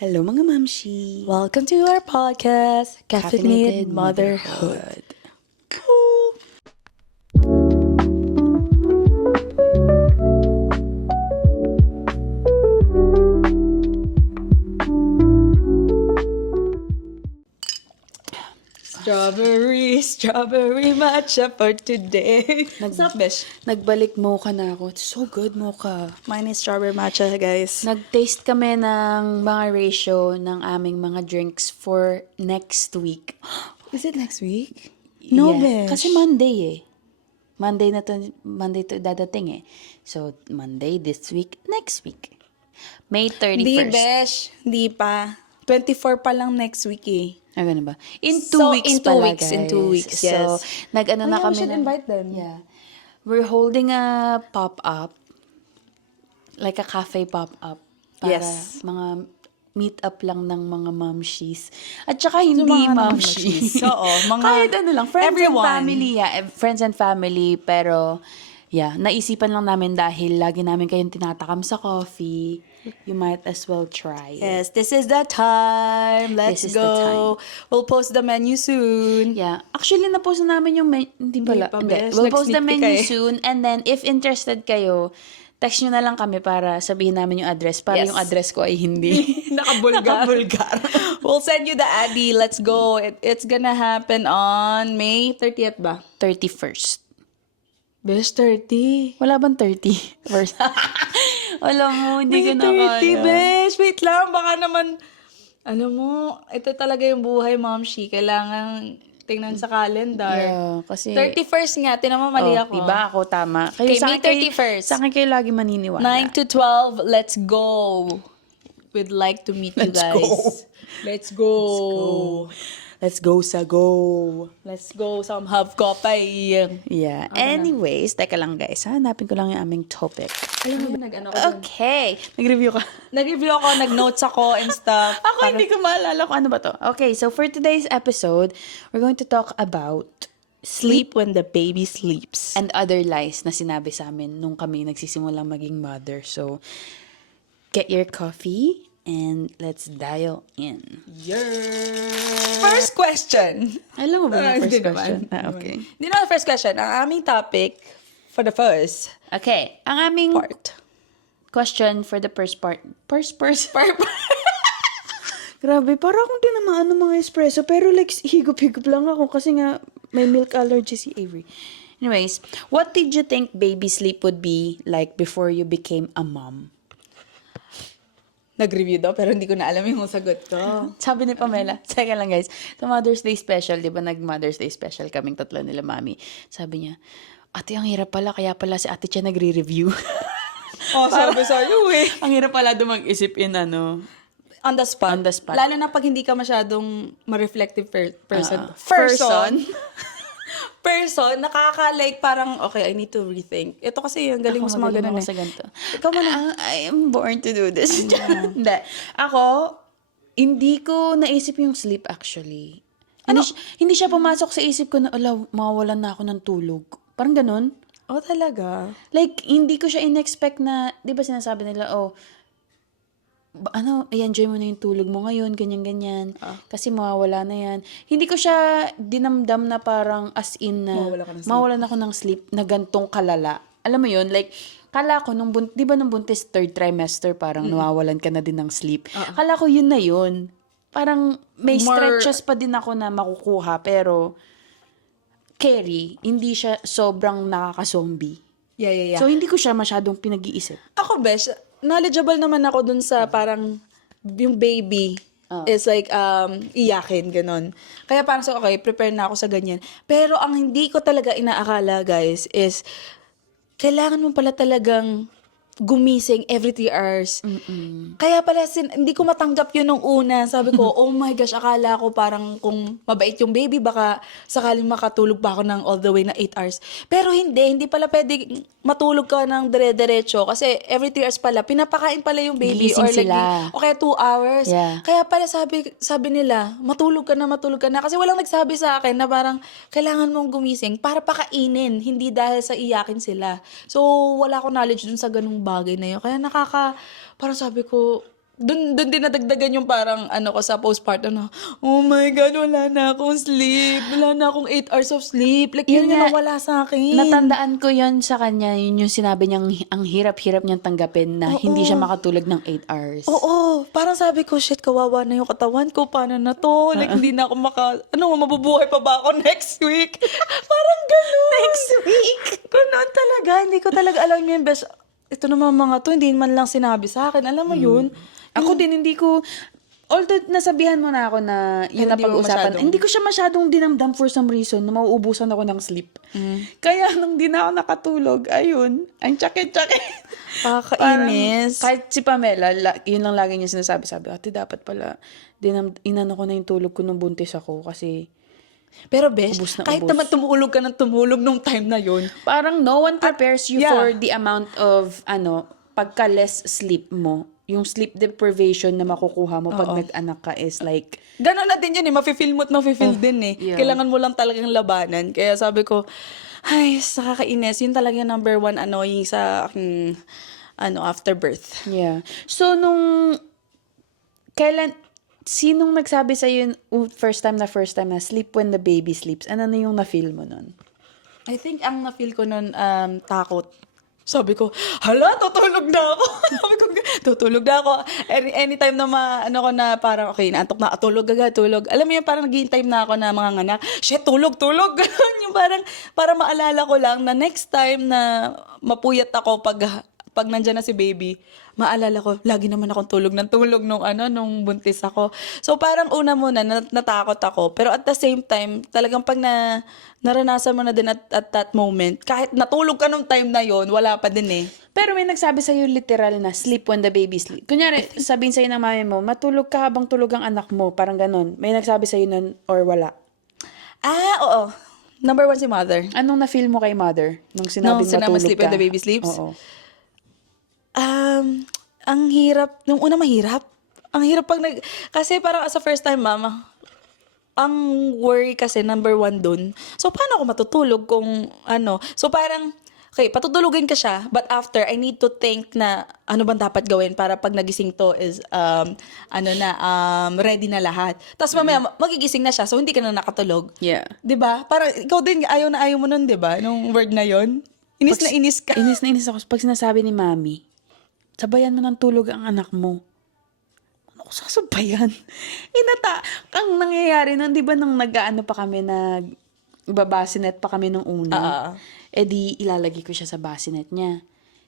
Hello mga mamshi! Welcome to our podcast, Caffeinated Motherhood. Strawberry matcha for today. What's up, Besh? Nagbalik mocha na ako. It's so good mocha. Mine is strawberry matcha, guys. Nag-taste kami ng mga ratio ng aming mga drinks for next week. Is it next week? No, Yeah, Besh. kasi Monday eh. Monday to dadating eh. So, Monday this week, next week. May 31st. Di, Besh. Di pa. 24 pa lang next week eh. Ah, ganun ba? In 2 So, weeks in 2 pala, weeks, guys. in 2 weeks, yes. So, nag-ano na Oh, yeah, we kami should invite them. Yeah. We're holding a pop-up. Like a cafe pop-up. Para Yes. mga meet-up lang ng mga momshies. At saka hindi mga momshies. momshies. Oo, mga Kahit ano lang. Friends everyone. and family. Yeah, friends and family. Pero, yeah, naisipan lang namin dahil lagi namin kayong tinatakam sa coffee. You might as well try it. Yes, this is the time. Let's This is the go. We'll post the menu soon. Yeah. Actually, na-post na namin yung hindi pala. pa, Hindi. besh. We'll post the Nag-sneak peek menu ka eh. soon. And then, if interested kayo, text nyo na lang kami para sabihin namin yung address. Para Yes. yung address ko ay hindi. Nakabulgar. We'll send you the Addy. Let's go. It's gonna happen on May 30th ba? 31st. Best 30. Wala bang 30? First. Wala mo, hindi ko May na 30, kaya. besh. Wait lang, baka naman, alam mo, ito talaga yung buhay, Momshi. Kailangan tingnan sa calendar. Yeah, kasi... 31st nga, tinama mali Oh, ako. diba ako tama? Kayo, Okay, sa May akin kayo- 31st. Sa akin kayo lagi maniniwala. 9 to 12, let's go. We'd like to meet you Let's guys. go. Let's go. Let's go sa go. Let's go. Some have coffee. Yeah. Anyways, teka lang guys. Hanapin ko lang yung aming topic. Ayun, nag-ano ko dun. Okay. Nag-review ka. Nag-review ako, nag-notes ako and stuff. Ako hindi ko maalala kung ano ba to. Okay, so for today's episode, we're going to talk about Sleep when the baby sleeps. and other lies na sinabi sa amin nung kami nagsisimulang maging mother. So, get your coffee and let's dial in. First question. Alam mo ba yung Hindi first question? naman. Okay. Hindi naman first question. Ang aming topic for the first Okay, ang aming part. question for the first part. First Grabe, parang akong din na maano mga espresso. Pero like, higop-higop lang ako kasi nga may milk allergy si Avery. Anyways, what did you think baby sleep would be like before you became a mom? Nag-review daw, pero hindi ko na alam yung sagot ko. Sabi ni Pamela, teka lang guys, sa Mother's Day special, di ba nag-Mother's Day special kaming tatlo nila mami. Sabi niya, ate, ang hirap pala, kaya pala si ate siya nagre-review. Oh, sabi sa'yo eh. Ang hirap pala doon mag-isip in ano. On the spot. On the spot. Lalo na pag hindi ka masyadong ma-reflective person. Person, nakaka-like parang, okay, I need to rethink. Ito kasi yung galing mo sa mga ganun eh. Sa ganito. Ikaw man, I am born to do this. Hindi. Ako, hindi ko naisip yung sleep actually. Hindi siya pumasok sa isip ko na, mawawalan na ako ng tulog. Parang ganun. Oh, talaga? Like, hindi ko siya in-expect na, di ba sinasabi nila, i-enjoy mo na yung tulog mo ngayon, ganyan-ganyan. Kasi mawawala na yan. Hindi ko siya dinamdam na parang as in na mawawalan ako ng sleep na gantong kalala. Alam mo yun? Like, kala ko, di ba nung buntis third trimester, parang nawawalan ka na din ng sleep. Kala ko yun na yun. Parang may stretches pa din ako na makukuha, pero carry, hindi siya sobrang nakaka-zombie. Yeah. So, hindi ko siya masyadong pinag-iisip. Ako, Besh, knowledgeable naman ako dun sa parang yung baby is like iyakin, ganon. Kaya parang so, okay, prepare na ako sa ganyan. Pero ang hindi ko talaga inaakala, guys, is kailangan mo pala talagang gumising every 3 hours. Kaya pala, hindi ko matanggap yun nung una. Sabi ko, oh my gosh, akala ko parang kung mabait yung baby, baka sakaling makatulog pa ako ng all the way na 8 hours. Pero hindi pala pwede matulog ka ng dire-diretso. Kasi every 3 hours pala, pinapakain pala yung baby. Gigising Or like, sila. o kaya 2 hours. Yeah. Kaya pala sabi nila, matulog ka na. Kasi walang nagsabi sa akin na parang kailangan mong gumising para pakainin, hindi dahil sa iyakin sila. So, wala akong knowledge dun sa ganung bagay na yun. Kaya parang sabi ko, dun din nadagdagan yung parang ano ko sa postpartum na, oh my God, wala na akong sleep. Wala na akong 8 hours of sleep. Like, yun yung nga, nawala sa akin. Natandaan ko yon sa kanya, yun yung sinabi niyang ang hirap-hirap niyang tanggapin na hindi siya makatulog ng 8 hours. Oo, parang sabi ko, shit, kawawa na yung katawan ko, paano na to? Like, hindi na ako mabubuhay pa ba ako next week? Parang ganun. Next week? Ganun talaga, hindi ko talaga alam yung best. Ito naman mga to, hindi man lang sinabi sa akin. Alam mo yun? Ako din, hindi ko, although nasabihan mo na ako na yun na hindi mo pag-usapan, masyadong- hindi ko siya masyadong dinamdam for some reason na mauubusan ako ng sleep. Kaya nung di na ako nakatulog, ayun, ang tsake-tsake. Kakainis. Kahit si Pamela, yun lang lagi niya sinasabi, ate dapat pala, inano ko na yung tulog ko nung buntis ako kasi Pero besh, Ubus na kahit ubus. naman tumulog ka ng tumulog nung time na yun, parang no one prepares you yeah. for the amount of, pagka less sleep mo. Yung sleep deprivation na makukuha mo pag nag-anak ka is like, gano'n na din yun eh, mafe-feel mo at mafe-feel din eh. yeah. Kailangan mo lang talagang labanan. Kaya sabi ko, ay, nakakainis. Yun talaga yung number one annoying sa aking, after birth. yeah. So, sinong nagsabi sa'yo yung first time na sleep when the baby sleeps? Ano na yung na-feel mo nun? I think ang na-feel ko nun, takot. Sabi ko, hala, tutulog na ako. Sabi ko, tutulog na ako. Anytime na ko na parang, okay, naantok na, tulog agad, tulog. Alam mo yun, parang nag-i-time na ako na mga nganak, shit, tulog. Ganun yung parang, para maalala ko lang na next time na mapuyat ako pag nandyan na si baby, maalala ko, lagi naman akong tulog nung buntis ako. So parang una muna, natakot ako. Pero at the same time, talagang pag naranasan mo na din at that moment, kahit natulog ka nung time na yon, wala pa din eh. Pero may nagsabi sa'yo literal na sleep when the baby sleep. Kunyari, sabihin sa'yo ng mami mo, matulog ka habang tulog ang anak mo. Parang ganun. May nagsabi sa'yo nun or wala? Oo. Number one si mother. Anong na-feel mo kay mother nung sinabing matulog sleep ka? when the baby sleeps? Oo. Ang hirap. Nung una mahirap. Ang hirap kasi parang as a first time mama, ang worry kasi number one dun. So, paano ako matutulog kung So, parang, okay, patutulugin ka siya, but after, I need to think na ano bang dapat gawin para pag nagising to is, ready na lahat. Tapos mamaya, magigising na siya, so hindi ka na nakatulog. Yeah. 'Di ba? Parang ikaw din, ayaw na ayaw mo nun, 'di ba? Nung word na yon. Inis na inis ka. Inis na inis ako pag sinasabi ni mami, sabayan mo ng tulog ang anak mo. Ano ko sasabayan? Ang nangyayari nun, di ba nang nag-ano pa kami, bassinet pa kami nung una, di ilalagay ko siya sa bassinet niya.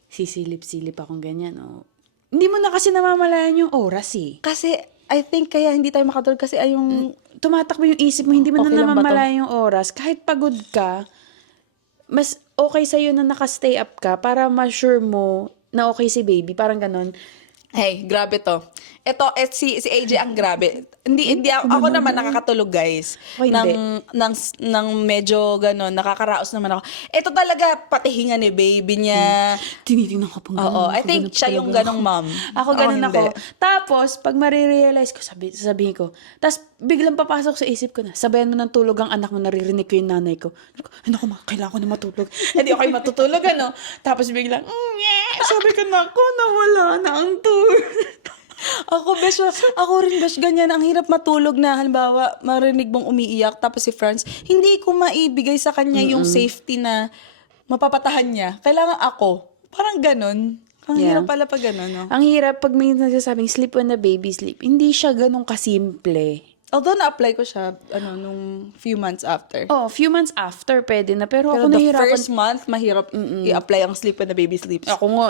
Sisilip-silip akong ganyan. Oh. Hindi mo na kasi namamalayan yung oras eh. Kasi, I think kaya hindi tayo makatulog kasi ay yung Tumatakbo yung isip mo, hindi mo Okay na lang ba to? namamalayan yung oras. Kahit pagod ka, mas okay sa'yo na nakastay up ka para ma-sure mo na okay si baby. Parang ganon. Hey, grabe to. Ito, si AJ ang grabe. Hindi ako naman nakakatulog, guys. Oh, hindi. Nang medyo gano'n, nakakaraos naman ako. Ito talaga, pati hinga ni baby niya. Tinitingnan ko pang Oo, I think siya yung ganong mom. Ako ganun hindi. ako. Tapos, pag marirealize ko, sabihin ko, tapos biglang papasok sa isip ko na, sabayan mo ng tulog ang anak mo, naririnig ko yung nanay ko. Naku, kailangan ko na matulog. Hindi ako yung matutulog, ano? Tapos biglang, sabi ko, naku, nawala na ang tour. Ako rin, besh, ganyan. Ang hirap matulog na, halimbawa, marinig mong umiiyak, tapos si Franz, hindi ko maibigay sa kanya yung safety na mapapatahan niya. Kailangan ako. Parang ganon. Ang Yeah. hirap pala pag ganon, no? Ang hirap pag may nagsasabing sleep when the baby sleep. Hindi siya ganun kasimple. Although na-apply ko siya, nung few months after. Oh, few months after, pwede na. Pero Pero ako the nahihirapan. first month, mahirap i-apply ang sleep when the baby sleeps. Ako nga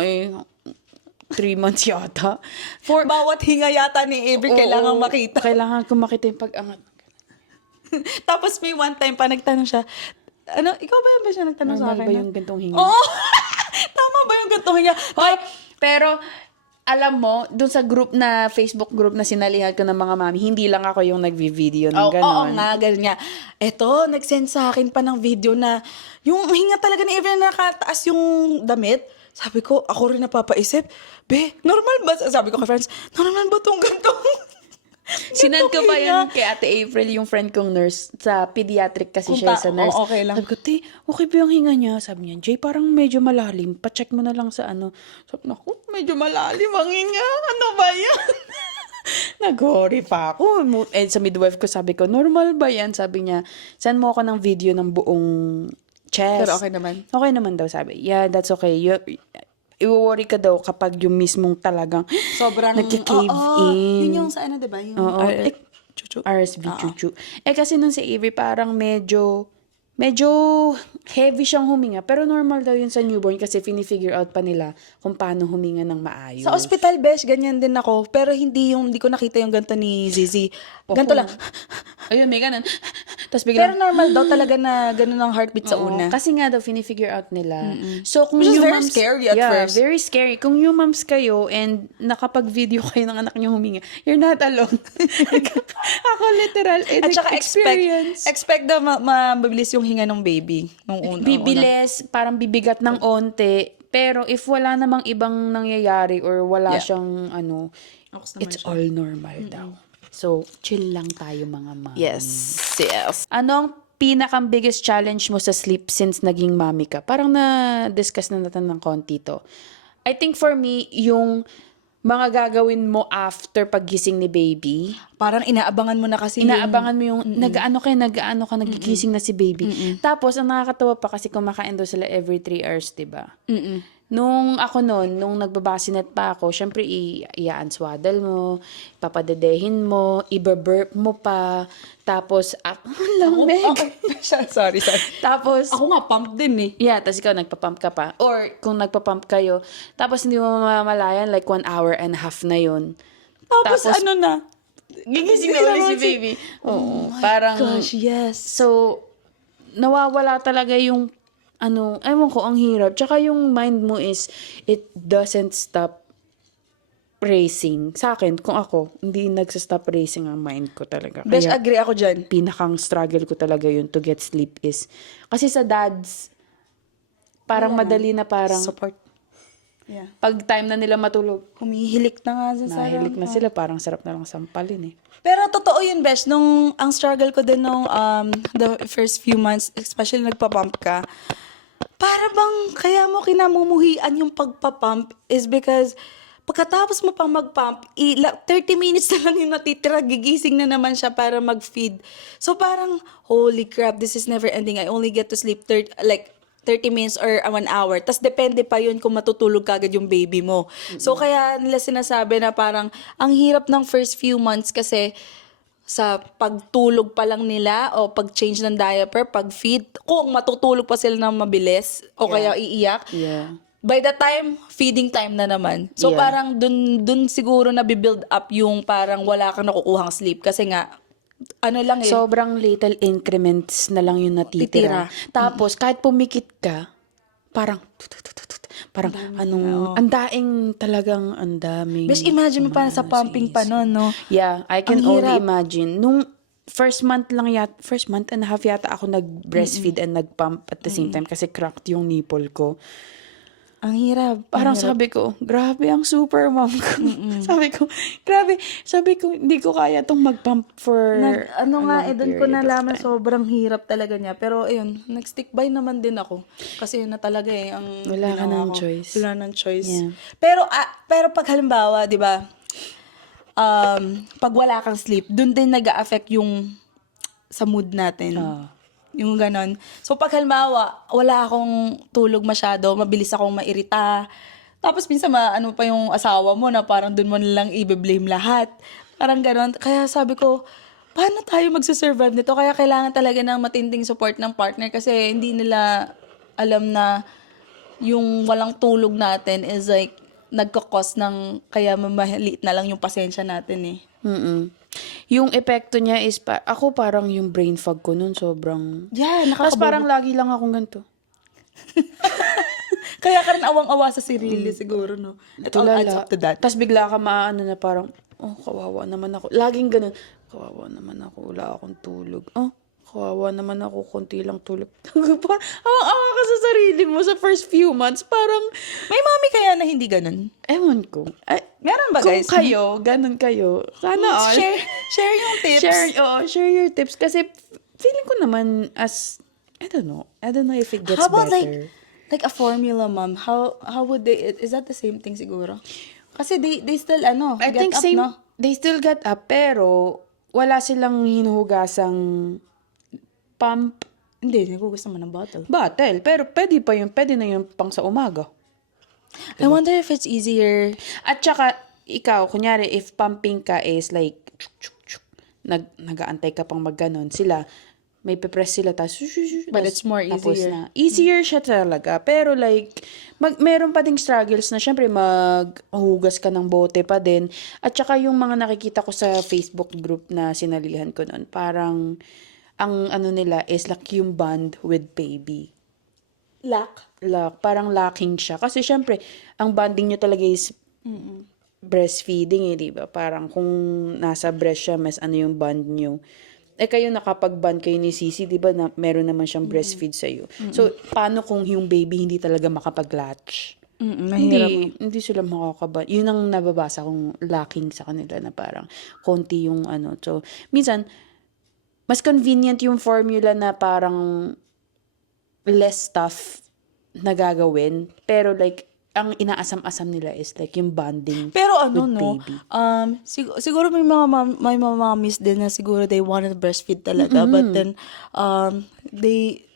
3 months yata. Bawat hinga yata ni Avery, kailangan makita. Kailangan ko makita yung pag-angat. Tapos may one time pa nagtanong siya, ikaw ba siya nagtanong sa Normal akin? ba yung gantong hinga? Oo! Tama ba yung gantong hinga? Hoy, pero alam mo, dun sa Facebook group na sinalihan ko ng mga mami, hindi lang ako yung nagvi-video ng Oo gano'n. nga, ganun nga. Eto, nag-send sa akin pa ng video na yung hinga talaga ni Avery na nakataas yung damit. Sabi ko, ako rin napapaisip, be, normal ba? Sabi ko kay friends, normal ba itong gantong? Sinend ko ba hinga. yan kay Ate April, yung friend kong nurse, sa pediatric kasi siya sa nurse. Oo, okay lang. Sabi ko, te, okay ba yung hinga niya? Sabi niya, Jay, parang medyo malalim. Pacheck mo na lang sa ano. Sabi ko, medyo malalim ang hinga. Ano ba yan? Nag-worry pa ako. And sa midwife ko, sabi ko, normal ba yan? Sabi niya, send mo ako ng video ng buong chest. Pero okay naman. Okay naman daw, sabi. Yeah, that's okay. I-worry ka daw kapag yung mismong talagang Sobrang, nagka-cave in. Yun yung sa ano, diba? Yung Oo. chuchu. RSV chuchu. Kasi nung si Avery parang medyo heavy siyang huminga. Pero normal daw yun sa newborn kasi fini-figure out pa nila kung paano huminga ng maayos. Sa hospital, besh, ganyan din ako. Pero hindi ko nakita yung ganito ni Zizi. Ganito lang. Ayun, may ganun. Tapos Pero biglang, normal daw talaga na ganun ang heartbeat sa oo, una. kasi nga daw, fini-figure out nila. So, kung Which is yung very moms, scary at first. very scary. Kung yung moms kayo and nakapag-video kayo ng anak niyo huminga, you're not alone. Ako literal, At saka experience. expect daw mabilis yung hinga ng baby. Nung una. Bibilis, parang bibigat ng onte. Pero if wala namang ibang nangyayari or wala siyang it's all normal daw. So, chill lang tayo mga mami. Yes. Anong pinakang biggest challenge mo sa sleep since naging mami ka? Parang na-discuss na natin ng konti to. I think for me, yung mga gagawin mo after paggising ni baby. Parang inaabangan mo na kasi Inaabangan mo yung nag-ano ka, nagigising na si baby. Tapos, ang nakakatawa pa kasi kumakain daw sila every 3 hours, diba? Nung nagbabassinet pa ako, syempre i-answaddle mo, papadedehin mo, iba-burp mo pa, tapos, lamig. Sorry. Tapos, Ako nga, pump din eh. yeah, tapos ikaw nagpa-pump ka pa. Or kung nagpa-pump kayo, tapos hindi mo mamalayan, like 1 hour and a half na yun. Tapos ano na? Gigising na ulit si baby. Oo, parang, Gosh, yes. so, nawawala talaga yung, ewan ko, ang hirap. Tsaka yung mind mo is, it doesn't stop racing. Sa akin, kung ako, hindi nagsastop racing ang mind ko talaga. Besh, Kaya, agree ako dyan. pinakang struggle ko talaga yun to get sleep is, kasi sa dads, parang madali na parang, Support. Yeah. pag time na nila matulog, Humihilik na nga sa nahilik na sila, parang sarap na lang sampalin eh. Pero totoo yun, Besh. Ang struggle ko din nung the first few months, especially nagpa-pump ka, para bang kaya mo kinamumuhian yung pagpa-pump is because pagkatapos mo pang mag-pump, 30 minutes na lang yung natitira, gigising na naman siya para mag-feed. So parang, holy crap, this is never ending. I only get to sleep 30 minutes or 1 hour. Tas depende pa yun kung matutulog kagad yung baby mo. So kaya nila sinasabi na parang ang hirap ng first few months kasi sa pagtulog pa lang nila o pag-change ng diaper, pag-feed, kung matutulog pa sila ng mabilis o kaya iiyak. Yeah. By the time, feeding time na naman. So Yeah. parang dun siguro na build up yung parang wala kang nakukuhang sleep kasi nga lang eh. Sobrang little increments na lang yung natitira. Tapos, kahit pumikit ka, parang, ang daing talagang, ang daming. Besh, imagine mo pa sa pumping pa nun, no? Yeah, I can Ang only hirap. imagine. Nung first month and a half yata ako nag-breastfeed and nag-pump at the same time kasi cracked yung nipple ko. Ang hirap. Parang sabi ko, grabe ang super mom ko. Sabi ko, hindi ko kaya tong mag-pump for Doon ko nalaman sobrang hirap talaga niya. Pero ayun, nag-stick by naman din ako. Kasi yun na talaga eh. Wala ka ng choice. Wala ng choice. Yeah. Pero pag halimbawa, di ba, pag wala kang sleep, dun din nag-a-affect yung sa mood natin. Yung ganon. So, pag halimbawa, wala akong tulog masyado, mabilis akong mairita. Tapos, minsan, pa yung asawa mo na parang dun mo nalang i-blame lahat. Parang ganon. Kaya sabi ko, paano tayo magsusurvive nito? Kaya kailangan talaga ng matinding support ng partner kasi hindi nila alam na yung walang tulog natin is like, nagkakos ng kaya mamaliit na lang yung pasensya natin eh. Yung epekto niya is, ako parang yung brain fog ko nun sobrang... Yeah, Tapos parang lagi lang akong ganito. Kaya ka rin awang-awa sa sarili siguro, no? It all adds up to that. Tapos bigla ka maano na parang, kawawa naman ako. Laging ganun, kawawa naman ako, wala akong tulog. Kawawa naman ako, konti lang tulog. Parang, awa ka sa sarili mo sa first few months, parang, May mommy kaya na hindi ganun? ewan ko. Ay, Meron ba, kung guys? kayo, ganun kayo, sana all. Share yung tips. Share your tips. Kasi, feeling ko naman I don't know if it gets How about better. like a formula, mom? How would they, is that the same thing siguro? Kasi they still, I get think up, same, no? they still get up, pero, wala silang hinuhugasang pump Hindi, nagugusto mo ng bottle. bottle. Pero pwede na yun pang sa umaga. I wonder if it's easier. At saka, ikaw, kunyari, if pumping ka is like, chuk, chuk, chuk, nag-aantay ka pang magganon, sila, may pe-press sila, But it's more tapos easier. na. Easier siya talaga. Pero like, meron pa ding struggles na, syempre, maghugas ka ng bote pa din. At saka yung mga nakikita ko sa Facebook group na sinalihan ko noon, parang, ang ano nila is like yung bond with baby. Parang lacking siya. Kasi syempre, ang bonding nyo talaga is breastfeeding di ba? Parang kung nasa breast siya, mas ano yung bond nyo. Kayo nakapag-bond kayo ni Sisi, di ba, na meron naman siyang breastfeed sa'yo. So, paano kung yung baby hindi talaga makapag-latch? Hindi sila makakaband. Yun ang nababasa kong lacking sa kanila na parang konti yung ano. So, minsan, mas convenient yung formula na parang less stuff na gagawin. Pero like, ang inaasam-asam nila is like yung bonding Pero with baby. siguro may mga mommies din na siguro they wanted to breastfeed talaga, but then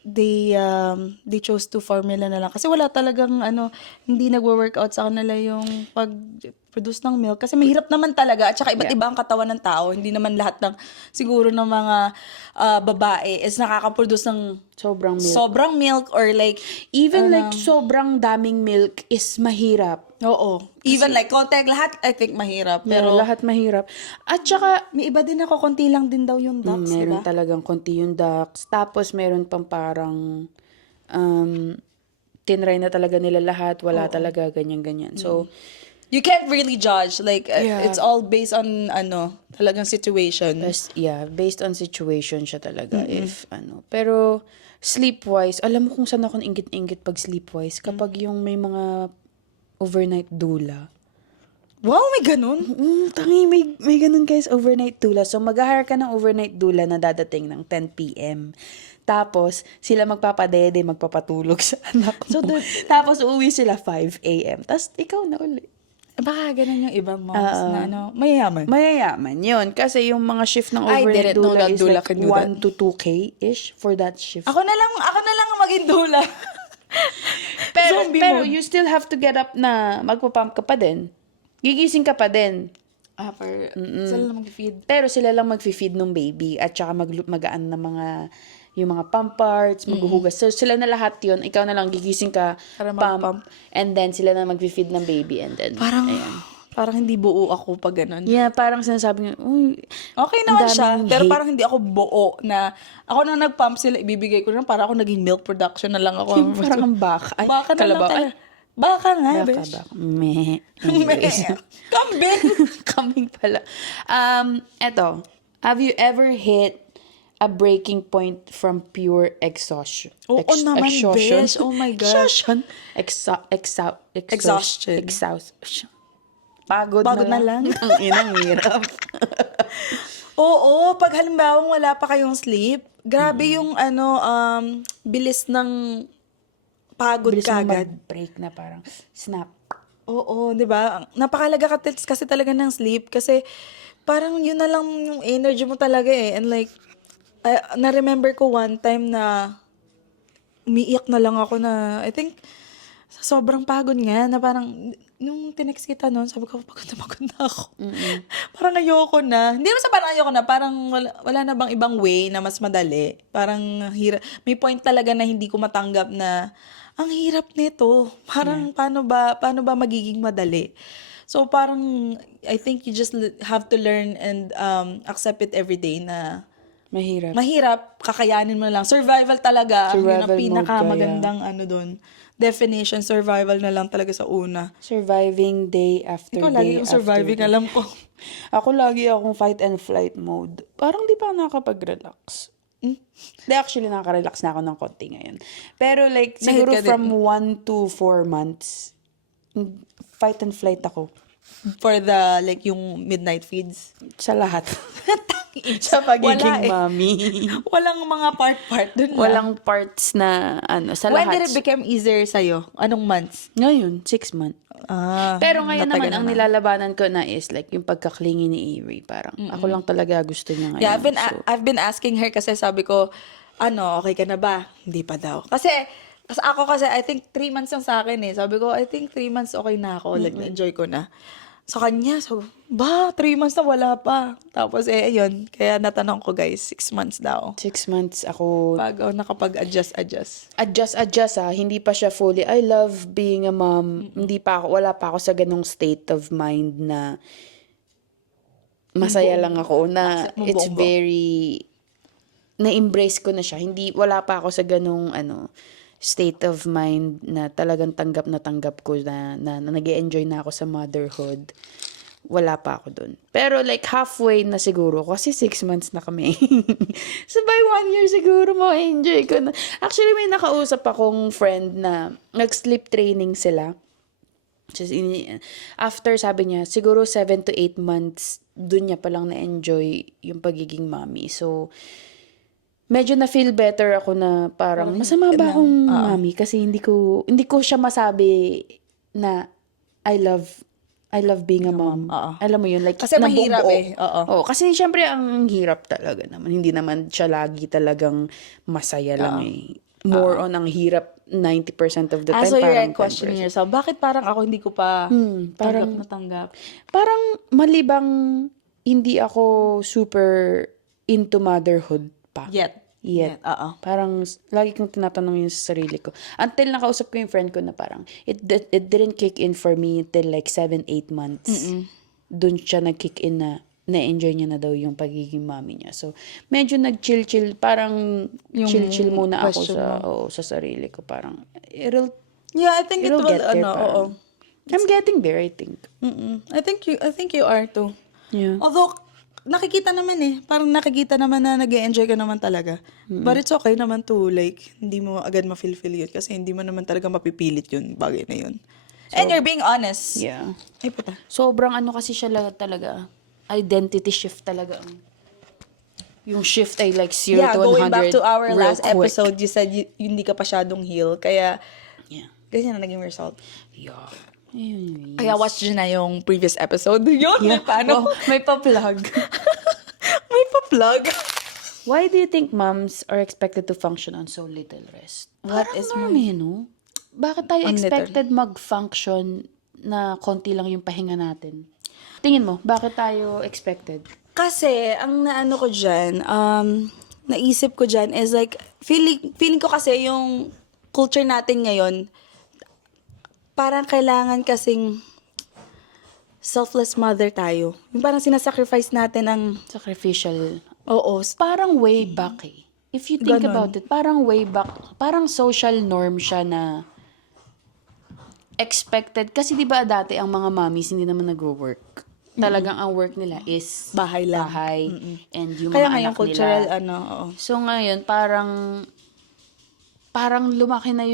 they chose to formula na lang kasi wala talagang hindi nagwo-workout sa kanila yung pag-produce ng milk kasi mahirap naman talaga at saka iba't iba ang katawan ng tao, hindi naman lahat ng siguro ng mga babae is nakaka-produce ng sobrang milk or like Even like sobrang daming milk is mahirap. oo, even like konti lahat I think mahirap pero Lahat mahirap. At saka, may iba din ako, konti lang din daw yung ducks, meron diba? talagang konti yung ducks. Tapos meron pang parang tinry na talaga nila lahat. Wala talaga, ganyan-ganyan. So, You can't really judge. Like, Yeah. it's all based on, talagang situation. based on situation siya talaga. Pero, sleep-wise, alam mo kung saan ako ingit-ingit pag sleep-wise? Kapag yung may mga overnight doula. Wow, may ganun? Tangi, may ganun guys, overnight doula. So, mag-hire ka ng overnight doula na dadating ng 10 p.m. Tapos, sila magpapadede, magpapatulog sa anak mo. Tapos, uuwi sila 5 a.m. Tapos, ikaw na uli. Baka ganun yung ibang moms na, mayayaman. Mayayaman yun. Kasi yung mga shift ng I overnight didn't know doula that is doula like can do that. 1 to 2K-ish for that shift. Ako na lang ang maging dula. Zombie pero mode. you still have to get up na magpapump ka pa din. Gigising ka pa din. Sila lang mag-feed. Pero sila lang mag-feed ng baby at saka magaan na yung mga pump parts, maghuhugas. So, sila na lahat yun. Ikaw na lang, gigising ka, Para mag-pump. and then sila na mag-feed ng baby, and then, ayan. Parang hindi buo ako pag ganun. Yeah, parang sinasabi nga, uy, Okay naman ang siya, daming pero hate. parang hindi ako buo na ako na nag-pump sila, ibibigay ko na para ako naging milk production na lang ako. parang ang baka. Ay, Baka na lang kalabaw. talaga. Ay, Baka nga, baka. besh. Meh. Anyways. Kambing! Coming pala. Eto, have you ever hit a breaking point from pure exhaustion? Oo naman, besh. Oh my gosh. Exhaustion. Exhaustion. Pagod na lang. Ang inang hirap. Oo, pag halimbawa wala pa kayong sleep, grabe yung bilis ng pagod Bilis na kagad. mag-break na parang snap. Oo, 'di ba? Napakalaga kasi talaga ng sleep kasi parang yun na lang yung energy mo talaga eh. And like na-remember ko one time na umiiyak na lang ako na I think sobrang pagod nga na parang nung tinext kita noon, sabi ko pagod na ako. Parang ayoko na. Hindi naman sa parang ayoko na, parang wala na bang ibang way na mas madali. Parang hirap. May point talaga na hindi ko matanggap na ang hirap nito. Parang paano ba magiging madali? So parang I think you just have to learn and accept it every day na mahirap, kakayanin mo na lang. Survival talaga. Survival yun ang mode pinakamagandang definition. Survival na lang talaga sa una. Surviving day after Ikaw day lagi yung after surviving, day. alam ko. Ako lagi akong fight and flight mode. Parang di pa nakakapag-relax. Hindi, actually, nakaka-relax na ako ng konti ngayon. Pero like, siguro ka din. from 1 to 4 months, fight and flight ako. For the, like, yung midnight feeds. Sa lahat. Sa Pagiging mommy. Walang mga part-part dun lang. Walang parts na, sa When lahat. did it become easier sa'yo? Anong months? Ngayon, 6 months. Pero ngayon naman, ang na. nilalabanan ko na is like yung pagkaklingi ni Avery. Parang ako lang talaga gusto niya ngayon. Yeah, So, I've been asking her kasi sabi ko, okay ka na ba? Hindi pa daw. Kasi ako kasi, I think 3 months lang sa akin eh. Sabi ko, I think 3 months okay na ako. Like, na-enjoy ko na. Sa kanya, so, 3 months na wala pa. Tapos ayun. Kaya natanong ko guys, 6 months daw. 6 months ako Bago nakapag-adjust. adjust hindi pa siya fully I love being a mom. Hindi pa ako, wala pa ako sa ganong state of mind na masaya lang ako na Accept mo it's buong-buo. very na-embrace ko na siya. Wala pa ako sa ganong state of mind na talagang tanggap ko na nag-enjoy na ako sa motherhood. Wala pa ako dun. Pero like halfway na siguro kasi 6 months na kami. So by 1 year siguro ma-enjoy ko na. Actually may nakausap akong friend na nag-sleep training sila. After sabi niya siguro 7 to 8 months dun niya palang na-enjoy yung pagiging mommy. So medyo na feel better ako na parang masama ba akong mommy kasi hindi ko siya masabi na I love being a mom. Alam mo yun, like Kasi na mahirap buong-buo. eh. Oo. Kasi syempre ang hirap talaga naman. Hindi naman siya lagi talagang masaya lang eh. More on ang hirap 90% of the time. So you're parang like questioning 10%. yourself, bakit parang ako hindi ko pa tanggap? Parang malibang hindi ako super into motherhood pa. Yet. Parang lagi kong tinatanong yun sa sarili ko. Until nakausap ko yung friend ko na parang it didn't kick in for me till like 7-8 months. Doon siya nag-kick in na na-enjoy niya na daw yung pagiging mommy niya. So, medyo nag-chill-chill. Parang Yung chill-chill muna ako question sa sarili ko. Parang Yeah, I think it it'll will, get there. Parang, I'm getting there, I think. I think you are too. Yeah. Although, nakikita naman na nag-enjoy ka naman talaga. But it's okay naman to, like, hindi mo agad ma-fulfill yun kasi hindi mo naman talaga mapipilit yun, bagay na yun. And you're being honest. Yeah. Ay, puta. Sobrang kasi siya talaga. Identity shift talaga. Yung shift ay like 0 Yeah, to 100 going back to our real last quick. episode, you said hindi ka pasyadong heal. Kaya, Yeah. ganyan na naging result. Yeah. Ayun. Kaya watch nyo na yung previous episode. Yun, may paano. May pa-plug. May pa-plug. Why do you think moms are expected to function on so little rest? What Parang is marami, no? Bakit tayo On little? expected mag-function na konti lang yung pahinga natin? Tingin mo, bakit tayo expected? Kasi, ang naano ko dyan, naisip ko dyan is like, feeling ko kasi yung culture natin ngayon, parang kailangan kasing selfless mother tayo. Yung parang sinasacrifice natin ang, Sacrificial. oo, Parang way back eh. If you think Ganon. about it, parang way back, parang social norm siya na expected. Kasi di ba dati ang mga mommies hindi naman nag-work. Talagang ang work nila is bahay lang. bahay and yung Kaya mga nga yung anak cultural, nila. oo. So ngayon parang lumaki na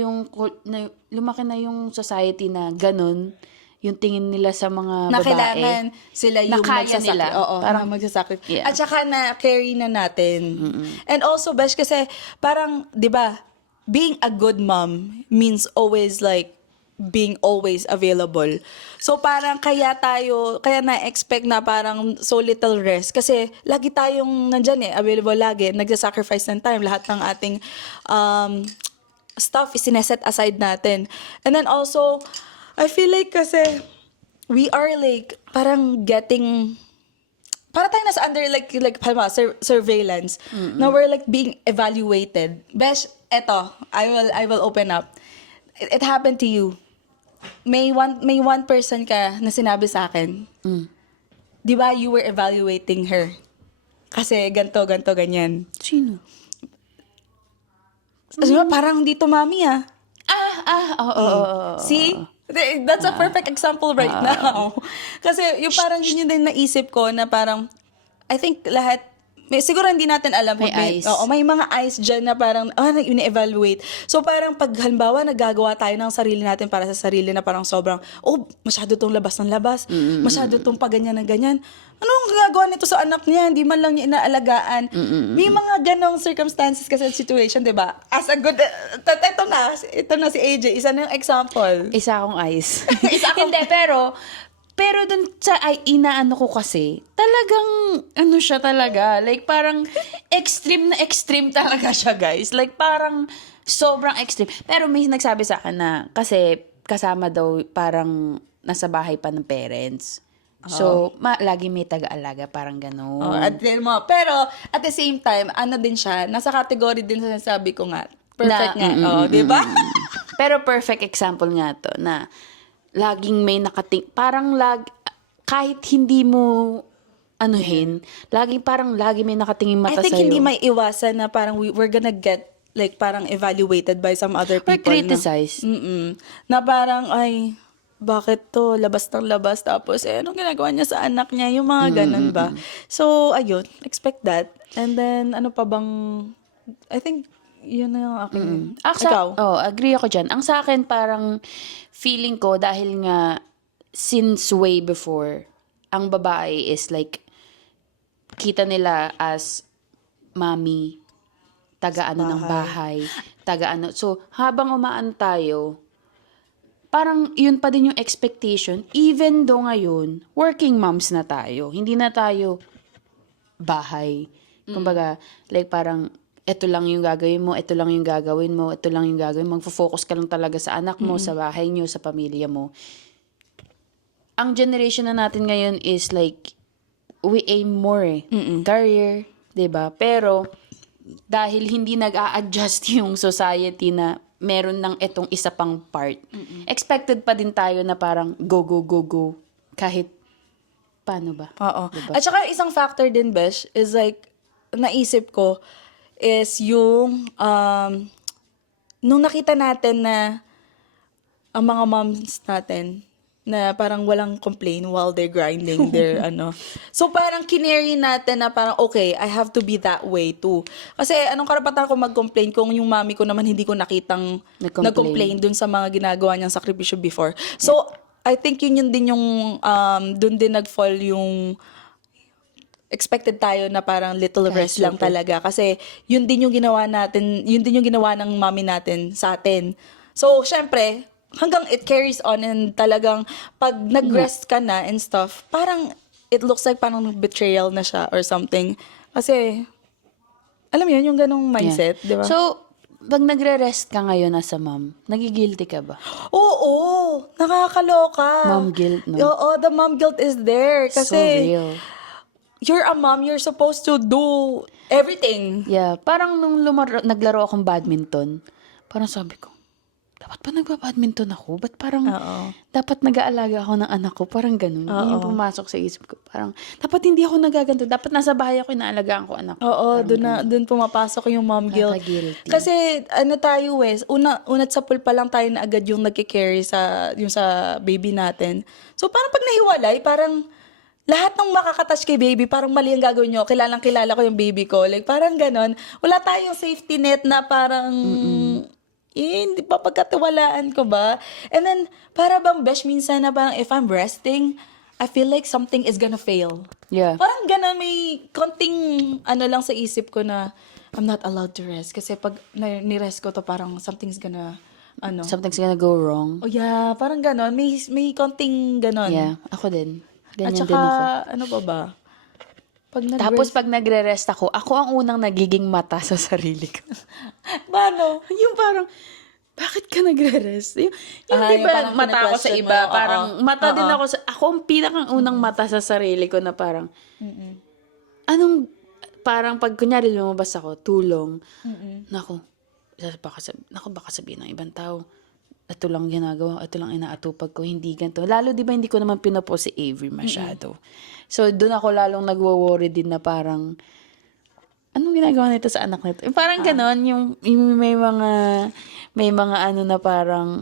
yung society na ganun yung tingin nila sa mga Na babae. kailangan sila yung Na kaya nila. Oo, Parang- na magsasakripisyo. Yeah. At saka na carry na natin. And also, Besh, kasi parang, di ba, being a good mom means always like, being always available. So parang kaya na-expect na parang so little rest. Kasi lagi tayong nandyan available lagi, nagsasacrifice ng time. Lahat ng ating stuff is sineset aside natin. And then also, I feel like kasi we are like parang getting para tayo nasa under like surveillance. Now we're like being evaluated. Besh, eto, I will open up. It happened to you. May one person ka na sinabi sa akin. Di ba you were evaluating her? Kasi ganto, ganyan. Sino? Di ba parang dito mami Oo. See? That's a perfect example right now. Kasi yung parang yun din naisip ko na parang, I think lahat, siguro hindi natin alam. May eyes. Oo, may mga eyes dyan na parang, ini-evaluate. So parang pag halimbawa, nagagawa tayo ng sarili natin para sa sarili na parang sobrang, masyado tong labas ng labas. Masyado tong paganyan ng ganyan. Anong gagawa nito sa anak niya? Hindi man lang niya inaalagaan. May mga ganong circumstances kasi situation, di ba? As a good, ito na si AJ, isa na yung example. Isa akong eyes. Hindi, pero dun sa inaano ko kasi, talagang, ano siya talaga, like parang extreme na extreme talaga siya, guys. Like parang sobrang extreme. Pero may nagsabi sa akin na, kasi kasama daw parang nasa bahay pa ng parents. So, lagi may taga-alaga, parang gano'n. Pero at the same time, ano din siya, nasa category din sa sabi ko nga, perfect nga. Di ba? Pero perfect example nga to, na laging may parang kahit hindi mo anuhin, lagi may nakatingin mata sa'yo. I think hindi may iwasan na parang we're gonna get like parang evaluated by some other people. Or criticized. Na parang, ay, bakit to? Labas ng labas. Tapos, anong ginagawa niya sa anak niya? Yung mga ganun ba? So, ayun, expect that. And then, ano pa bang, I think, yun na yung aking, ikaw? Agree ako dyan. Ang sa akin, parang feeling ko, dahil nga, since way before, ang babae is like, kita nila as mommy, taga-ano ng bahay, taga-ano. So, habang umaan tayo, parang yun pa din yung expectation, even though ngayon, working moms na tayo. Hindi na tayo bahay. Kumbaga, like parang, ito lang yung gagawin mo, ito lang yung gagawin mo, ito lang yung gagawin mo. Magfo-focus ka lang talaga sa anak mo, sa bahay nyo, sa pamilya mo. Ang generation na natin ngayon is like, we aim more career, 'di ba? Pero, dahil hindi nag-a-adjust yung society na meron ng itong isa pang part, expected pa din tayo na parang go, go, go, go. Kahit, paano ba? Oo. Diba? At saka isang factor din, Besh, is like, naisip ko, is yung, nung nakita natin na ang mga moms natin, na parang walang complain while they're grinding their So parang kinary natin na parang okay, I have to be that way too. Kasi anong karapatan ko mag-complain kung yung mami ko naman hindi ko nakitang nag-complain dun sa mga ginagawa niyang sakripisyo before. So I think yun din yung dun din nag-fall yung expected tayo na parang little rest lang talaga. Kasi yun din yung ginawa natin, yun din yung ginawa ng mami natin sa atin. So syempre, hanggang it carries on and talagang pag nag-rest ka na and stuff, parang it looks like parang betrayal na siya or something. Kasi, alam mo yun, yung ganong mindset, di ba? So, pag nagre-rest ka ngayon as a mom, nagigilty ka ba? Oo, nakakaloka. Mom guilt, no? Oo, the mom guilt is there. Kasi, So real. you're a mom, you're supposed to do everything. Yeah, parang nung naglaro akong badminton, parang sabi ko, dapat ba nagba-badminton ako? Ba't parang dapat nag-aalaga ako ng anak ko? Parang ganun. Yun yung pumasok sa isip ko. Parang, dapat hindi ako nagaganto. Dapat nasa bahay ako, inaalagaan ko anak ko. Oo, doon pumapasok yung mom guilt. Nakaka-guilty. Kasi tayo, Wes, unat sa pool pa lang tayo na agad yung nagki-carry yung sa baby natin. So parang pag nahiwalay, parang lahat ng makakatouch kay baby, parang mali ang gagawin nyo. Kilala ko yung baby ko. Like, parang ganon. Wala tayong safety net na parang, hindi pa pagkatiwalaan ko ba? And then, para bang besh, minsan na parang if I'm resting, I feel like something is gonna fail. Yeah. Parang gana may konting lang sa isip ko na I'm not allowed to rest. Kasi pag ni-rest ko to, parang something's gonna, Something's gonna go wrong. Oh yeah, parang ganon. May konting ganon. Yeah, ako din. At Ganyan saka, din ako. ano pa ba? Pag Tapos pag nagre-rest ako ang unang nagiging mata sa sarili ko. Paano? Yung parang, bakit ka nagre-rest? Yung di yung ba parang mata ako sa kine-question iba, mo, parang mata din ako ako ang pinakang unang mata sa sarili ko na parang, parang pag kunyari lumabas ako, tulong, naku, baka sabihin ng ibang tao, ito lang ginagawa, ito lang inaatupag ko, hindi ganito. Lalo, di ba, hindi ko naman pinapost si Avery masyado. So, doon ako lalong nagwo-worry din na parang, anong ginagawa nito sa anak nito? Parang ganon, yung may mga ano na parang,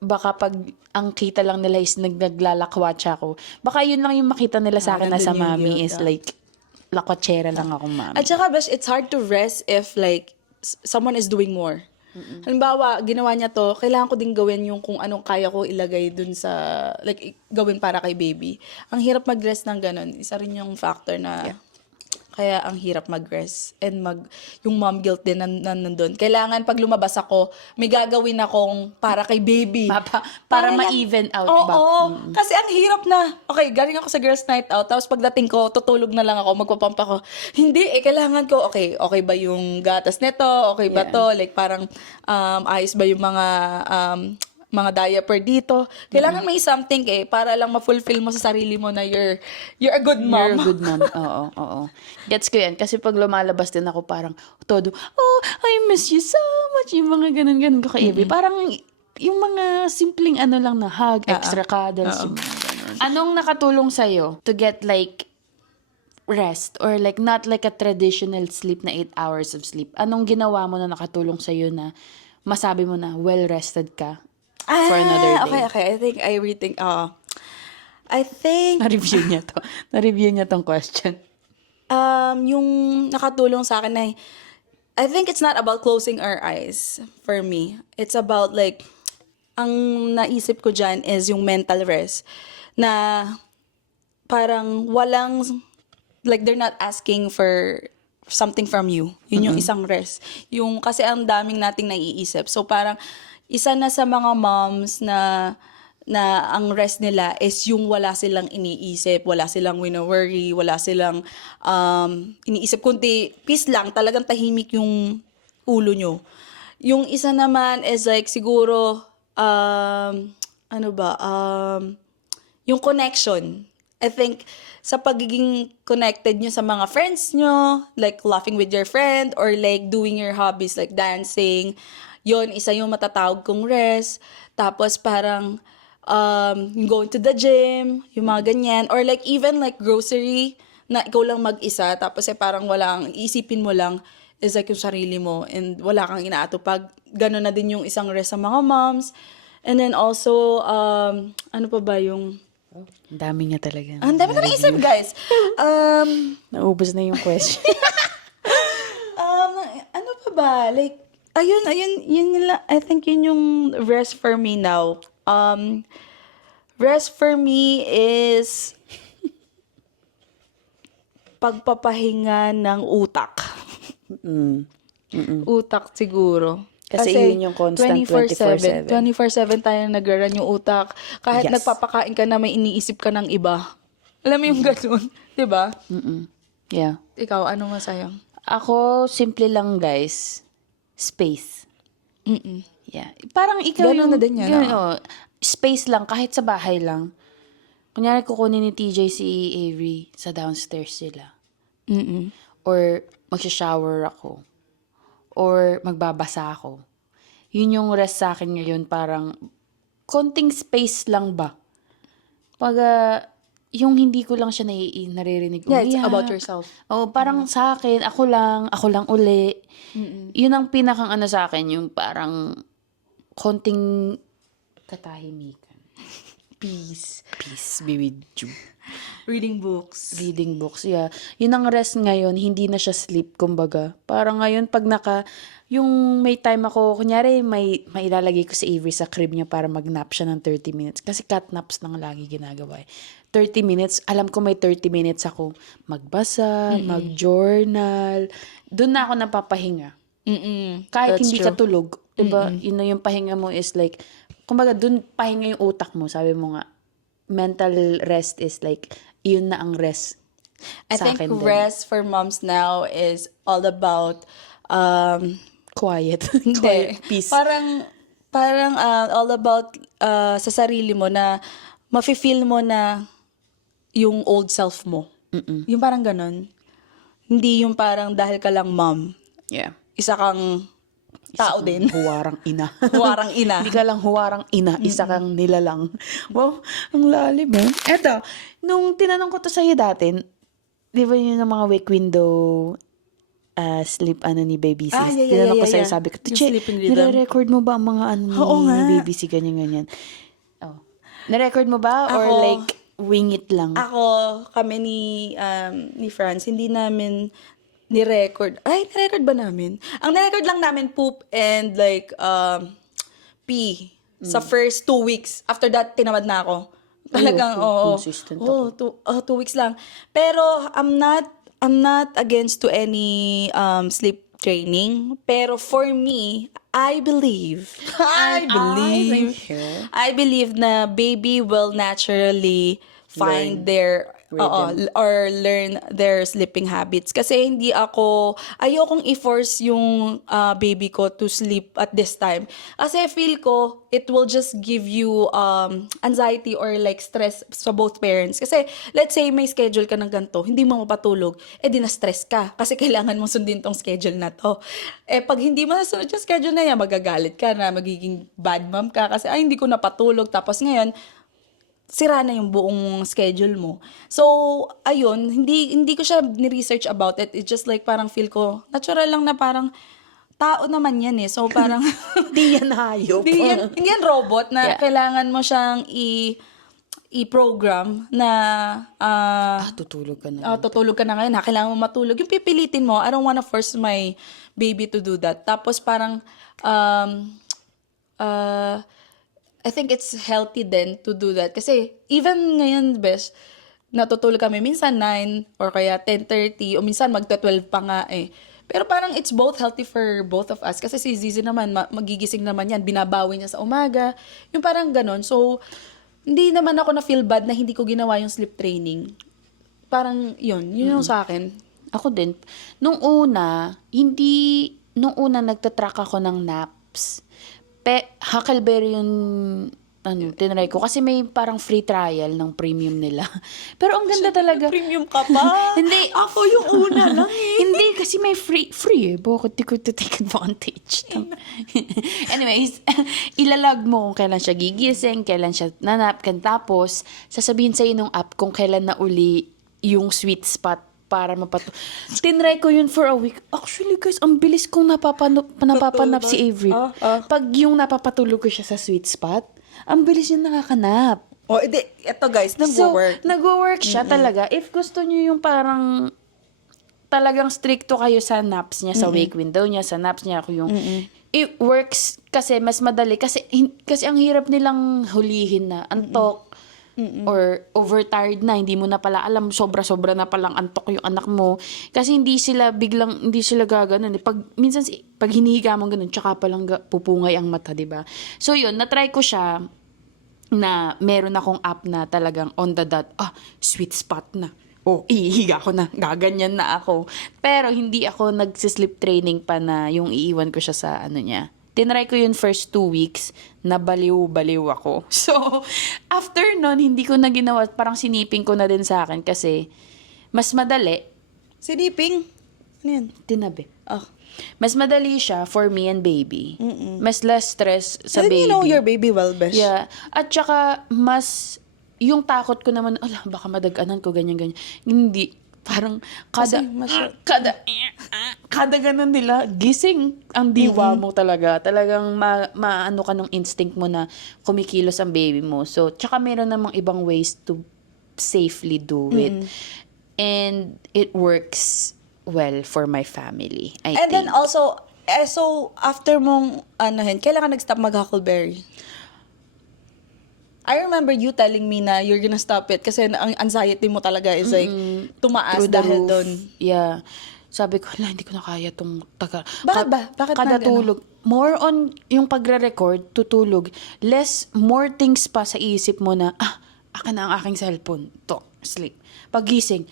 baka pag ang kita lang nila is naglalakwatsa ko, baka yun lang yung makita nila sa akin na sa mami is like, lakwatsera lang akong mami. At saka, besh, it's hard to rest if like someone is doing more. Halimbawa, ginawa niya to, kailangan ko din gawin yung kung anong kaya ko ilagay dun sa, like, gawin para kay baby. Ang hirap mag-rest ng ganun. Isa rin yung factor na, kaya ang hirap mag-rest. And yung mom guilt din nandun. Kailangan pag lumabas ako, may gagawin akong para kay baby. Para lang- ma-even out Oo, ba? kasi ang hirap na. Okay, galing ako sa girls night out, tapos pagdating ko, tutulog na lang ako, magpapampa ko. Hindi, kailangan ko, okay ba yung gatas nito? Okay ba to? Like parang, ayos ba yung mga diaper dito? Kailangan may something para lang ma-fulfill mo sa sarili mo na you're a good mom. You're a good mom. Oo. Gets ko yan. Kasi pag lumalabas din ako parang, todo, oh, I miss you so much. Yung mga ganun ko kay Avery. Parang, yung mga simpleng ano lang na hug, extra cuddles, yung mga ganun. Anong nakatulong sa'yo to get like, rest or like not like a traditional sleep na 8 hours of sleep? Anong ginawa mo na nakatulong sa'yo na masabi mo na well-rested ka for another day? Okay. I think Na-review niya tong question. yung nakatulong sa akin ay, I think it's not about closing our eyes for me. It's about like, ang naisip ko dyan is yung mental rest na parang walang, like they're not asking for something from you. Yun yung isang rest. Yung, kasi ang daming nating naiisip. So parang, isa na sa mga moms na ang rest nila is yung wala silang iniisip, wala silang wino-worry, wala silang iniisip, kundi peace lang, talagang tahimik yung ulo nyo. Yung isa naman is like siguro, yung connection. I think sa pagiging connected nyo sa mga friends nyo, like laughing with your friend, or like doing your hobbies like dancing, yon isa yung matatawag kong rest. Tapos parang going to the gym, yung mga ganyan. Or like even like grocery, na ikaw lang mag-isa, tapos parang walang, iisipin mo lang, is like yung sarili mo, and wala kang inaatupag. Gano'n na din yung isang rest sa mga moms. And then also, ano pa ba yung... Ang dami niya talaga. Ang dami ko naisip, guys. Naubos na yung question. Ano pa ba? Like, ayun, yun lang. I think yun yung rest for me now. Rest for me is pagpapahinga ng utak. Utak siguro. Kasi yun yung constant 24/7. 24/7 tayo nagra-run yung utak. Kahit Yes. nagpapakain ka na, may iniisip ka ng iba. Alam mo yung ganun, di ba? Yeah. Ikaw, ano masaya? Ako, simple lang guys. Space. Yeah. Parang ikaw Ganun yung... na din yan, space lang, kahit sa bahay lang. Kunyari, kukunin ni TJ si Avery sa downstairs sila. Or magsha-shower ako. Or magbabasa ako. Yun yung rest sa akin ngayon, parang konting space lang ba? Pag yung hindi ko lang siya naririnig. Yeah, it's umiyak. about yourself. Oh, parang sa akin, ako lang uli. Yun ang pinakang ano sa akin, yung parang konting katahimikan. Peace be with you. Reading books. Reading books, yeah. Yun ang rest ngayon, hindi na siya sleep, kumbaga. Parang ngayon, pag yung may time ako, kunyari, may ilalagay ko si Avery sa crib niya para mag-nap siya ng 30 minutes. Kasi cat naps nang lagi ginagawa eh. 30 minutes, alam ko may 30 minutes ako magbasa, mag-journal. Doon na ako napapahinga. Kahit That's hindi true. ka tulog. Diba? Yun na yung pahinga mo is like, kumbaga, doon pahinga yung utak mo. Sabi mo nga, mental rest is like, yun na ang rest I sa think akin din. rest for moms now is all about Quiet. hindi. Quiet. Peace. Parang all about sa sarili mo na mafe-feel mo na yung old self mo. Yung parang ganun. Hindi yung parang dahil ka lang mom. Yeah. Isa kang tao din. Huwarang ina. Huwarang ina. Hindi ka lang huwarang ina, isa kang nilalang. Wow, ang lalim eh. Eto, nung tinanong ko to sa'yo dati, di ba yun ang mga wake window sleep ni Baby C? Tinanong ko sa'yo, sabi ko, Yung Che, sleeping rhythm. nire-record mo ba ang mga Oo nga. ni Baby C, ganyan-ganyan? Oh. Nire-record mo ba? Or Ako, like, wing it lang? Kami ni Franz, hindi namin ni-record. Ay, ni-record ba namin? Ang ni-record lang namin poop and like pee sa first 2 weeks. After that, tinamad na ako. Talagang, oo. Consistent Oo, 2 weeks lang. Pero I'm not against to any sleep training. Pero for me, I believe I believe na baby will naturally find their or learn their sleeping habits. Kasi ayokong i-force yung baby ko to sleep at this time. Kasi feel ko, it will just give you anxiety or like stress sa both parents. Kasi let's say may schedule ka ng ganito, hindi mo mapatulog, di na-stress ka. Kasi kailangan mo sundin tong schedule na to. Pag hindi mo nasunod yung schedule na yan, magagalit ka na, magiging bad mom ka kasi hindi ko napatulog. Tapos ngayon, sira na yung buong schedule mo. So, ayun, hindi ko siya ni-research about it. It's just like parang feel ko, natural lang na parang tao naman yan eh. So, parang Di yan hayop. hindi yan robot na kailangan mo siyang i-program na Tutulog ka na. tutulog ka na ngayon, kailangan mo matulog. Yung pipilitin mo, I don't wanna force my baby to do that. Tapos parang I think it's healthy then to do that. Kasi even ngayon, bes, natutulog kami minsan 9 or kaya 10:30 o minsan magta-12 pa nga eh. Pero parang it's both healthy for both of us. Kasi si Zizi naman, magigising naman yan. Binabawi niya sa umaga. Yung parang ganon. So, hindi naman ako na-feel bad na hindi ko ginawa yung sleep training. Parang yun yung sa akin. Ako din. Nung una nagtatrack ako ng naps. Huckleberry yung tinry ko. Kasi may parang free trial ng premium nila. Pero ang ganda talaga. Premium ka pa? Hindi. Ako yung una lang eh. Hindi, kasi may free eh. Bakit di ko to take advantage? Anyways, ilalag mo kung kailan siya gigising, kailan siya nanap, tapos sasabihin sa'yo nung app kung kailan na uli yung sweet spot para tinry ko yun for a week. Actually, guys, ang bilis kong napapanap si Avery. Pag yung napapatulog ko siya sa sweet spot, ang bilis yung nakakanap. Ito guys, nag-work. So, nag-work siya talaga. If gusto niyo yung parang talagang stricto kayo sa naps niya, sa wake window niya, sa naps niya, yung it works kasi mas madali. Kasi ang hirap nilang hulihin na antok, or overtired na, hindi mo na pala alam, sobra-sobra na palang antok yung anak mo. Kasi hindi sila gaganon. Pag hinihiga mo ganun, tsaka palang pupungay ang mata, diba? So yun, natry ko siya na meron akong app na talagang on the dot, sweet spot na. Ihiga ko na, gaganyan na ako. Pero hindi ako nagsisleep training pa na yung iiwan ko siya sa niya. Tinry ko yun first 2 weeks, nabaliw-baliw ako. So, after nun, hindi ko na ginawa, parang siniping ko na din sa akin kasi mas madali. Siniping? Ano yan? Tinabi. Mas madali siya for me and baby. Mas less stress sa baby. You know your baby well, Besh. Yeah. At saka, yung takot ko naman, baka madaganan ko, ganyan-ganyan. Hindi. Parang kada ganun nila, gising ang diwa mo talaga. Talagang maano ka ng instinct mo na kumikilos ang baby mo. So, tsaka meron namang ibang ways to safely do it. And it works well for my family, I think. And then also, so after mong kailan ka nag-stop mag-Huckleberry? I remember you telling me na you're gonna stop it kasi ang anxiety mo talaga is like tumaas dahil doon. Yeah. Sabi ko, hindi ko na kaya itong Bakit kada tulog. More on yung pagre-record, tutulog. More things pa sa isip mo na, akin na ang aking cellphone. Sleep. Pagising,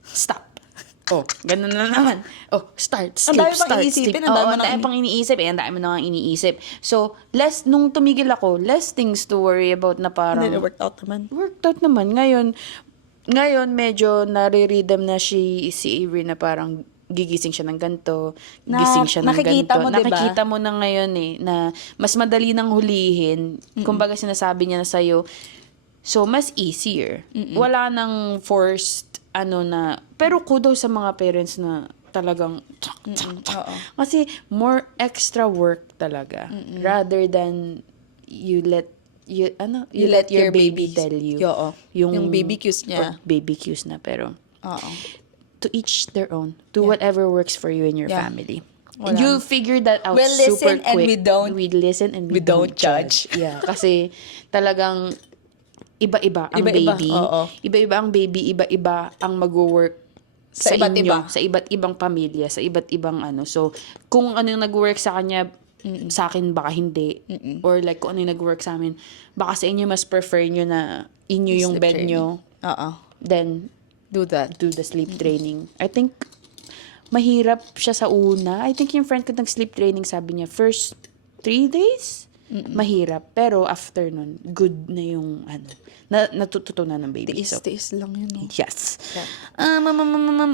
stop. Ganun na naman. Start, sleep, Ang dami pang start, iisipin, sleep. ang dami Ang dami pang iniisip. Ang dami mo na nga iniisip. So, nung tumigil ako, less things to worry about na parang... And then it worked out naman. Worked out naman. Ngayon medyo nare-rhythm na si Avery na parang gigising siya ng ganito, gigising siya ng nakikita ganito. mo, diba? Nakikita mo na ngayon na mas madali nang hulihin. Kumbaga sinasabi niya na sa'yo, so mas easier. Wala nang forced pero kudos sa mga parents na talagang kasi more extra work talaga rather than you let you let your baby tell you. Oo. Yung baby cues niya. Or baby cues na, pero Oo. to each their own. Do whatever works for you and your Yeah. family. Wala. And you'll figure that out We'll super listen and quick. we listen and we don't judge. Yeah, kasi talagang iba-iba ang Iba-iba, baby. oo. Iba-iba ang baby, iba-iba ang mag-work Sa sa iba't inyo, iba. sa iba't ibang pamilya, sa iba't ibang ano. So, kung ano yung nag-work sa kanya, sa akin baka hindi. Or like, kung ano yung nag-work sa amin, baka sa inyo mas prefer nyo na inyo yung Sleep bed training. nyo. Oo. Then, Do that. do the sleep training. I think, mahirap siya sa una. I think yung friend ko nag-sleep training, sabi niya, first 3 days, mahirap. Pero after nun, good na yung, natututunan ng baby. Tiis lang yun. No? Yes. Yeah.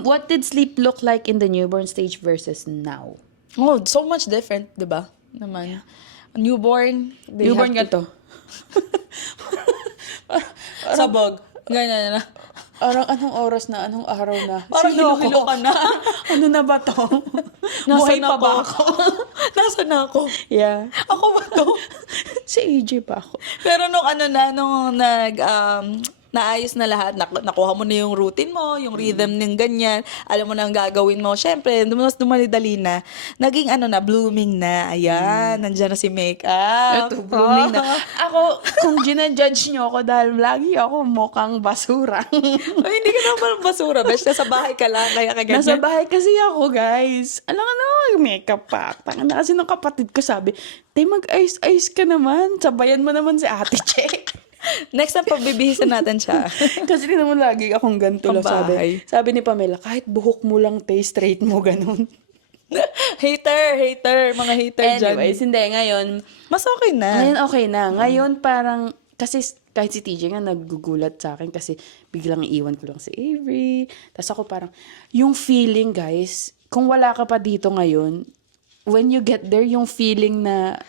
What did sleep look like in the newborn stage versus now? Oh, so much different, di ba? Naman. Newborn. Newborn ka to. Sabog. Ganyan na. Parang anong oras na, anong araw na? Parang Sino hilo ka na. Ano na ba to? Buhay Nasaan na pa ba ako? Nasaan na ako? Yeah. Ako ba to? Si AJ pa ako. Pero nung naayos na lahat, nakuha mo na yung routine mo, yung rhythm ng ganyan, alam mo na ang gagawin mo. Syempre, mas dumali-dali na. Naging blooming na. Ayan, nandyan na si makeup. Ito, blooming na. Ako, kung ginajudge nyo ako dahil lagi ako mukhang basura. Ay, hindi ka naman basura. Bes, nasa bahay ka lang, kaya ka ganyan. Nasa bahay kasi ako, guys. Alam ka na, makeup pa. Tanga na kasi ng kapatid ko sabi, tay, mag-ayos-ayos ka naman. Sabayan mo naman si Ate Che. Next time, pabibihisan natin siya. Kasi di naman lagi akong ganito lang Pambahay. sabi ni Pamela, kahit buhok mo lang, tay, straight mo, ganun. hater. Mga hater dyan. Anyways, hindi, ngayon, Mas okay na. Ngayon okay na. Ngayon parang, kasi kahit si TJ nga nagugulat sa akin kasi biglang iiwan ko lang si Avery. Tapos ako parang, yung feeling guys, kung wala ka pa dito ngayon, when you get there, yung feeling na,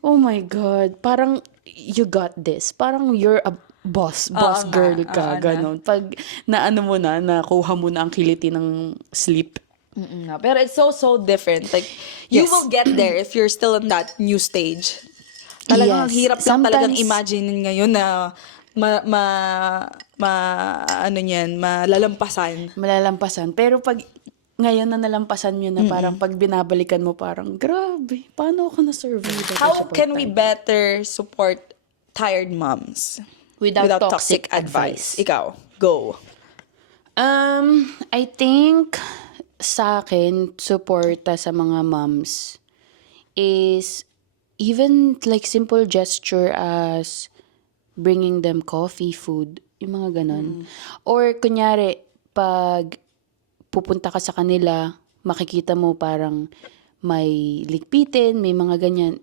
oh my God, parang you got this. Parang you're a boss girl ka, ganon. Pag naano mo na, nakuha mo na ang kiliti ng sleep. Pero it's so different. Like, you Yes. will get there if you're still in that new stage. Talagang Yes. hirap lang talagang Sometimes- imagine ngayon na malalampasan. Malalampasan. Pero pag ngayon na nalampasan nyo na parang pag binabalikan mo parang, grabe, paano ako na-survive? How can we better support tired moms Without toxic advice? Ikaw, go. I think sa akin, suporta sa mga moms is even like simple gesture as bringing them coffee, food, yung mga ganon. Or kunyari, pag pupunta ka sa kanila, makikita mo parang may ligpitin, may mga ganyan,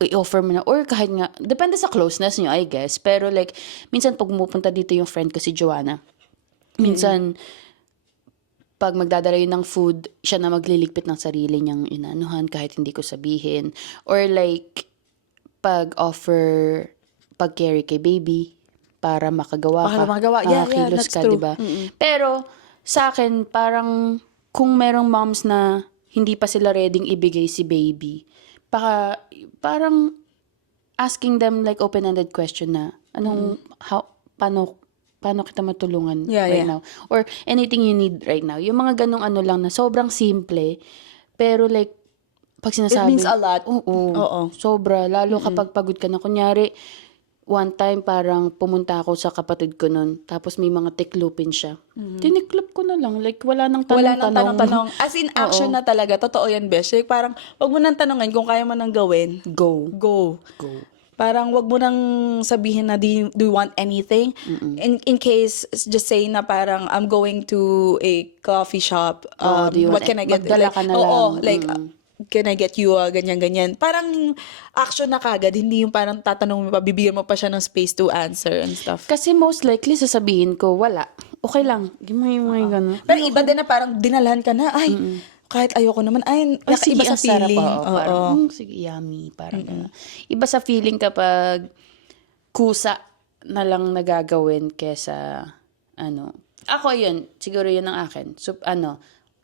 i-offer mo na, or kahit nga, depende sa closeness nyo, I guess. Pero like, minsan pag pumupunta dito yung friend ko si Joanna, minsan, pag magdadala yun ng food, siya na magliligpit ng sarili niyang inanuhan kahit hindi ko sabihin. Or like, pag-carry kay baby, para makagawa ka. Para makagawa. Yeah, makakilos that's ka, true. diba? Pero, sa akin, parang, kung merong moms na hindi pa sila readyng ibigay si baby, parang, asking them like open-ended question na, paano kita matulungan right now? Or anything you need right now. Yung mga ganong ano lang na sobrang simple, pero like, pag sinasabi, It means a lot. Oo. Sobra. Lalo kapag pagod ka na. Kunyari, one time parang pumunta ako sa kapatid ko nun, tapos may mga tiklupin siya. Tiniklop ko na lang. Like, wala nang tanong-tanong. As in, action na talaga. Totoo yan, Besh. Like, parang, wag mo nang tanongin kung kaya mo nang gawin. Go. Parang wag mo nang sabihin na do you want anything? In case, just say na parang I'm going to a coffee shop. Do you What want can I get? magdala Like, ka na oo, lang. like, can I get you ganyan-ganyan? Parang action na kagad. Hindi yung parang tatanong mo pa, bibigyan mo pa siya ng space to answer and stuff. Kasi most likely, sasabihin ko, wala. Okay lang. Give mo yung mga gano'n. Pero iba din na parang dinalhan ka na, ay, kahit ayoko naman, ay, iba sa ang sarap, feeling. oo. Parang, sige, yummy. Parang, iba sa feeling kapag kusa na lang nagagawin kesa, ako yun, siguro yun ang akin. So,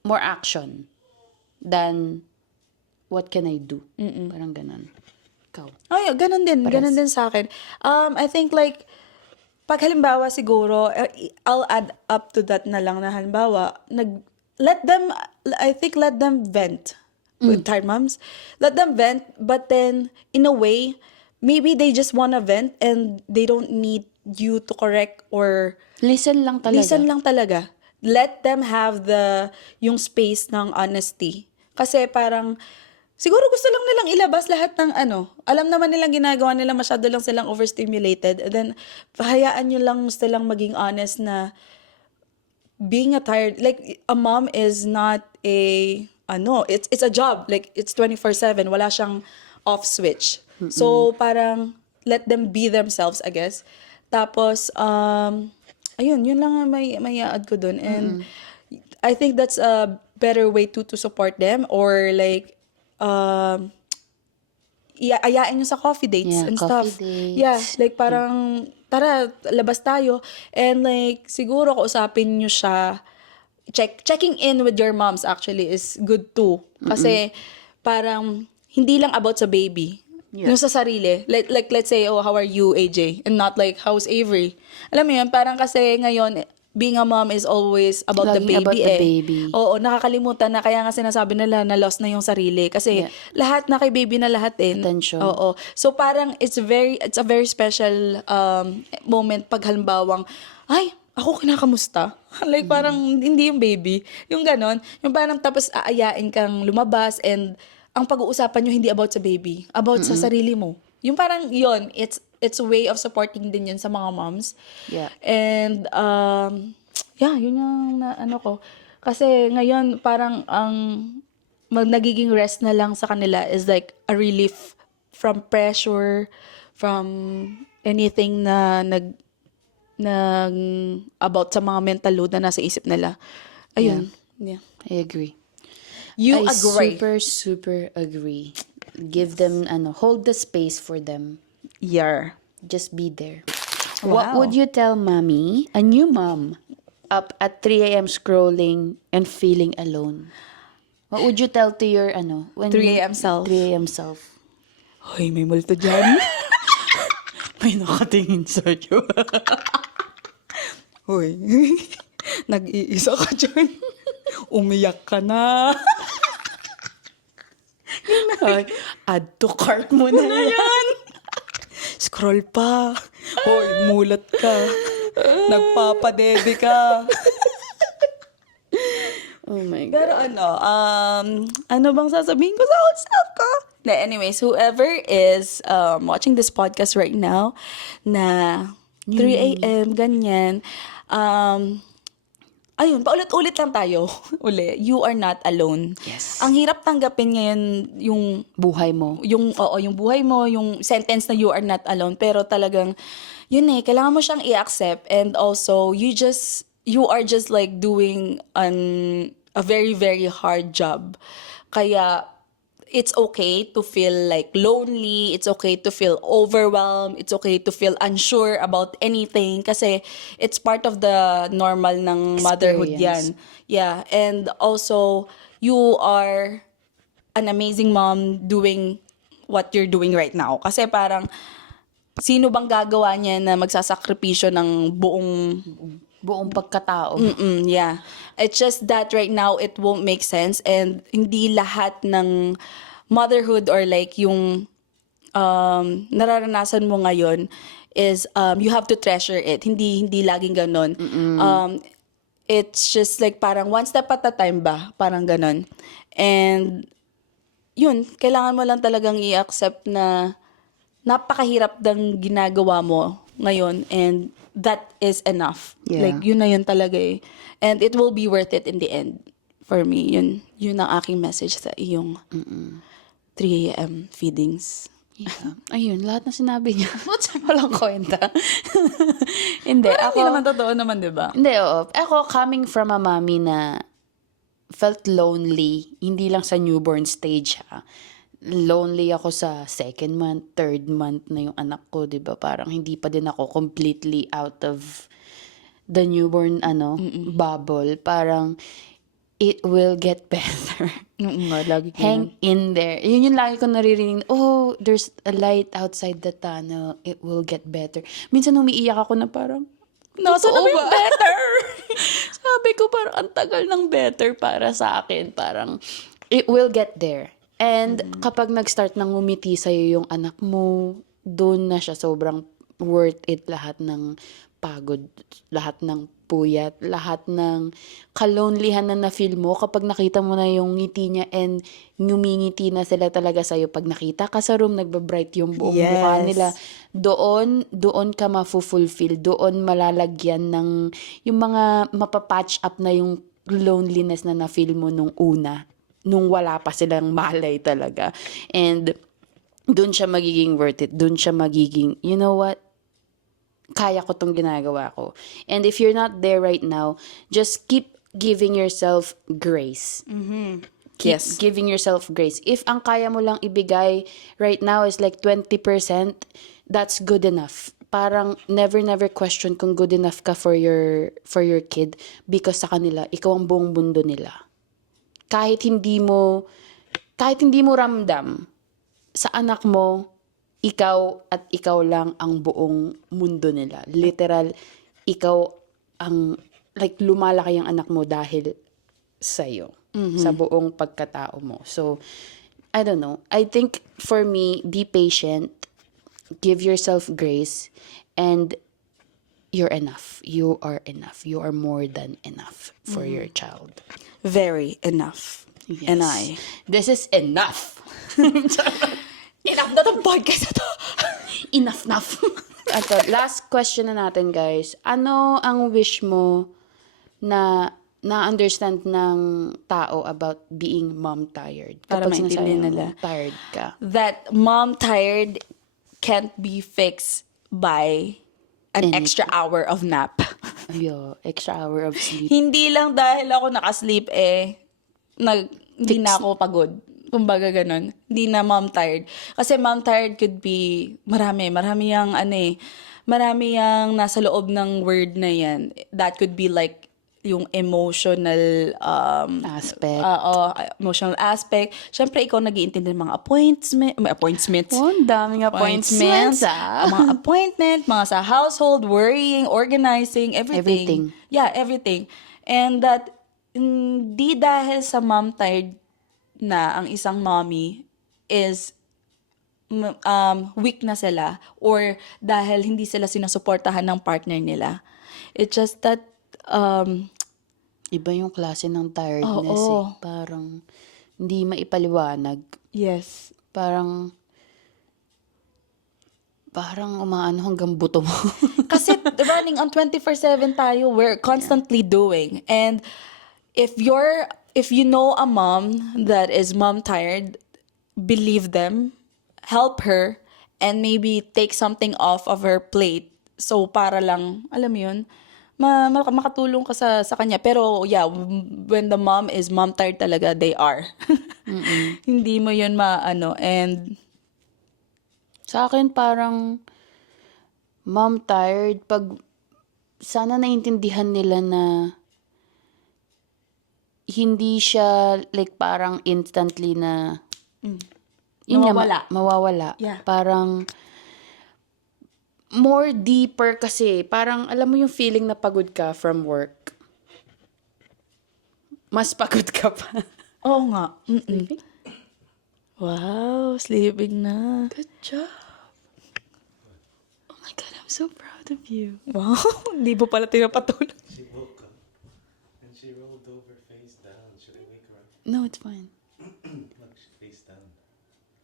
more action than what can I do? Parang ganun. Ikaw. Ay, ganun din sa akin. I think like, pag halimbawa siguro, I'll add up to that na lang na halimbawa, let them vent with tired moms. Let them vent, but then, in a way, maybe they just wanna vent and they don't need you to correct or Listen lang talaga. listen lang talaga. Let them have yung space ng honesty. Kasi parang, siguro gusto lang nilang ilabas lahat ng alam naman nilang ginagawa nila, masyado lang silang overstimulated. And then, hayaan nyo lang silang maging honest na being a tired, like, a mom is not it's a job. Like, it's 24/7. Wala siyang off switch. So, parang, let them be themselves, I guess. Tapos, ayun, yun lang ang may add ko dun. And I think that's a better way to support them, or like, ayain nyo sa coffee dates Yeah, and coffee stuff. dates. Yeah, like parang, tara, labas tayo. And like, siguro kausapin nyo siya. Checking in with your moms actually is good too. Kasi parang, hindi lang about sa baby. Yeah. Yung sa sarili. Like, let's say, oh, how are you, AJ? And not like, how's Avery? Alam mo yun, parang kasi ngayon, being a mom is always about the Laging baby about the baby. Oo, nakakalimutan na, kaya nga sinasabi nila na lost na yung sarili. Kasi lahat na kay baby na lahat Attention. Oo. So parang it's a very special moment pag halimbawang, ay, ako kinakamusta? Like parang hindi yung baby. Yung ganon. Yung parang tapos aayain kang lumabas and ang pag-uusapan nyo hindi about sa baby. About sa sarili mo. Yung parang yon, it's a way of supporting din yun sa mga moms. Yeah. And, yun yung ko. Kasi ngayon, parang nagiging rest na lang sa kanila is like a relief from pressure, from anything na about sa mga mental load na nasa isip nila. Ayun. Yeah. I agree. You I agree. super agree. Give them, hold the space for them. Yeah. Just be there. What Wow. would you tell mommy, a new mom, up at 3 a.m. scrolling and feeling alone? What would you tell to your, when 3 a.m. self? 3 a.m. self. Hoy, may multo dyan. May nakatingin sa'yo. Hoy, nag-iisa ka dyan. Umiyak ka na. Add to cart mo na yan. Scroll pa. Hoy, mulat ka. Nagpapadede ka. Oh my God. Pero ano bang sasabihin ko sa old self ko? Anyways, whoever is watching this podcast right now na 3 a.m. ganyan, ayun, paulit-ulit lang tayo. You are not alone. Yes. Ang hirap tanggapin ngayon yung Buhay mo. yung buhay mo, yung sentence na you are not alone, pero talagang yun kailangan mo siyang i-accept, and also you are just like doing a very very hard job. Kaya it's okay to feel like lonely, it's okay to feel overwhelmed, it's okay to feel unsure about anything kasi it's part of the normal ng motherhood yan. Yeah, and also you are an amazing mom doing what you're doing right now. Kasi parang, sino bang gagawa niya na magsasakripisyo ng Buong pagkatao. yeah. It's just that right now, it won't make sense, and hindi lahat ng motherhood or like yung nararanasan mo ngayon is you have to treasure it. Hindi laging ganon. It's just like parang one step at a time ba? Parang ganon. And yun, kailangan mo lang talagang i-accept na napakahirap ng ginagawa mo ngayon, and that is enough. Yeah. Like, yun na yun talaga eh. And it will be worth it in the end. For me, yun ang aking message sa iyong 3 a.m. feedings. Yeah. Ayun, lahat na sinabi niya. What's walang kwenta? Hindi, Hindi naman totoo naman, di ba? Hindi, oo. Ako, coming from a mommy na felt lonely, hindi lang sa newborn stage, ha. Lonely ako sa 2nd month, 3rd month na yung anak ko, di ba? Parang hindi pa din ako completely out of the newborn, bubble. Parang, it will get better. nga, lagi ko Hang in there. Yun yung lagi ko naririnig, oh, there's a light outside the tunnel. It will get better. Minsan umiiyak ako na parang, Nasa na ba yung better? sabi ko parang ang tagal ng better para sa akin. Parang, it will get there. And kapag nag-start nang ngumiti sa'yo yung anak mo, doon na siya sobrang worth it lahat ng pagod, lahat ng puyat, lahat ng kalonlihan na na-feel mo kapag nakita mo na yung ngiti niya and ngumingiti na sila talaga sa'yo. Pag nakita ka sa room, nagbabright yung buong mukha nila. Doon ka mafu-fulfill. Doon malalagyan ng yung mga mapapatch up na yung loneliness na na-feel mo nung una. Nung wala pa silang malay talaga. And doon siya magiging worth it. Doon siya magiging, you know what? Kaya ko tong ginagawa ko. And if you're not there right now, just keep giving yourself grace. Keep giving yourself grace. If ang kaya mo lang ibigay right now is like 20%, that's good enough. Parang never question kung good enough ka for your kid because sa kanila, ikaw ang buong mundo nila. Kahit hindi mo ramdam, sa anak mo, ikaw at ikaw lang ang buong mundo nila. Literal, ikaw ang, like, lumalaki ang anak mo dahil sa'yo. Sa buong pagkatao mo. So, I don't know. I think, for me, be patient, give yourself grace, and you're enough. You are enough. You are more than enough for your child. Very enough. Yes. And I. This is enough. Enough na tong podcast na to. Enough. Ato, last question na natin, guys. Ano ang wish mo na na-understand ng tao about being mom tired? Para Kapag sinasabi maintindihan mo, nila. tired ka. That mom tired can't be fixed by an extra hour of nap. Ayo, extra hour of sleep. Hindi lang dahil ako nakasleep hindi na ako pagod. Kumbaga ganun. Hindi na mom tired. Kasi mom tired could be marami yung nasa loob ng word na yan. That could be like yung emotional Aspect. emotional aspect. Siyempre, ikaw nag-iintindi ng mga appointments. Oh, ang daming appointments, Mga appointment, mga sa household, worrying, organizing, everything. Yeah, everything. And that, hindi dahil sa mom tired na ang isang mommy is weak na sila or dahil hindi sila sinusuportahan ng partner nila. It's just that Iba yung klase ng tiredness eh. Parang hindi maipaliwanag. yes. Parang umaano hanggang buto mo. Kasi running on 24/7 tayo, we're constantly doing. And if you know a mom that is mom tired, believe them, help her, and maybe take something off of her plate. So para lang, alam mo yun, makatulong ka sa kanya. Pero yeah, when the mom is mom tired talaga, they are. Hindi mo yun and Sa akin parang mom tired pag sana naiintindihan nila na hindi siya like parang instantly na yun nga, mawawala. Yeah. Parang more deeper kasi parang alam mo yung feeling na pagod ka from work. Mas pagod ka pa. oo nga. Wow, sleeping na. Good job. Oh my God, I'm so proud of you. Wow, hindi mo pala tinapatulog. She woke up and she rolled over face down. Should I wake her up? No, it's fine. Look, she face down.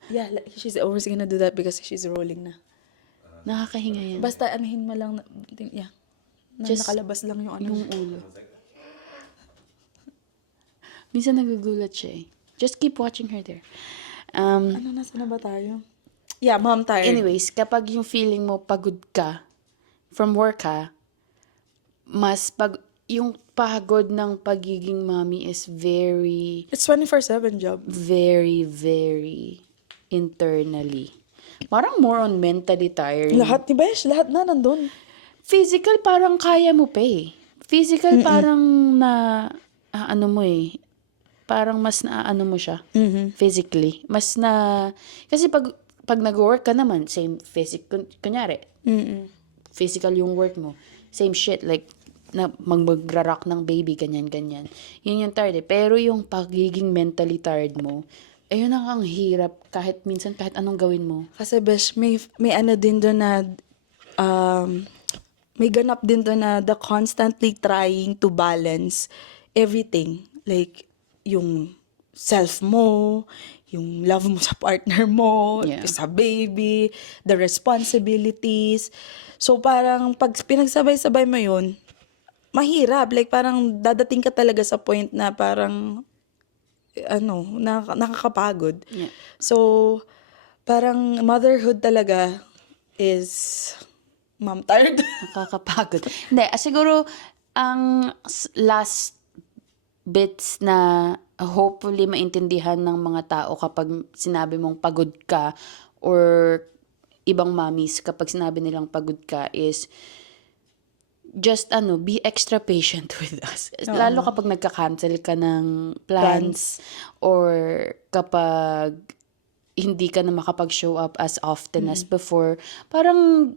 Yeah, she's always gonna do that because she's rolling na. Nakakahinga yan. Basta anuhin mo lang, Just nakalabas lang yung yung ulo. Minsan nagugulat siya eh. Just keep watching her there. Nasa na ba tayo? Yeah, mom tired. Anyways, kapag yung feeling mo pagod ka, from work ka, yung pagod ng pagiging mommy is very, It's 24/7 job. very, very internally. Parang more on mentally tiring. Lahat ni Besh, lahat na nandun. Physical, parang kaya mo pa eh. Physical, parang ano mo eh. parang mas naaano mo siya physically. Mas na, kasi pag nag-work ka naman, same kunyari, physical yung work mo. Same shit, like, na magra-rock ng baby, ganyan. Yun yung tired eh. Pero yung pagiging mentally tired mo, ayun ang hirap kahit minsan, kahit anong gawin mo. Kasi besh, may ano din doon na, may ganap din doon na the constantly trying to balance everything. Like, yung self mo, yung love mo sa partner mo, Yeah. sa baby, the responsibilities. So, parang pag pinagsabay-sabay mo yun, mahirap. Like, parang dadating ka talaga sa point na parang, nakakapagod. Yeah. So, parang motherhood talaga is mom tired. Nakakapagod. Hindi, siguro, ang last bits na hopefully maintindihan ng mga tao kapag sinabi mong pagod ka or ibang mommies kapag sinabi nilang pagod ka is just be extra patient with us. Lalo kapag nagka-cancel ka ng plans or kapag hindi ka na makapag-show up as often as before, parang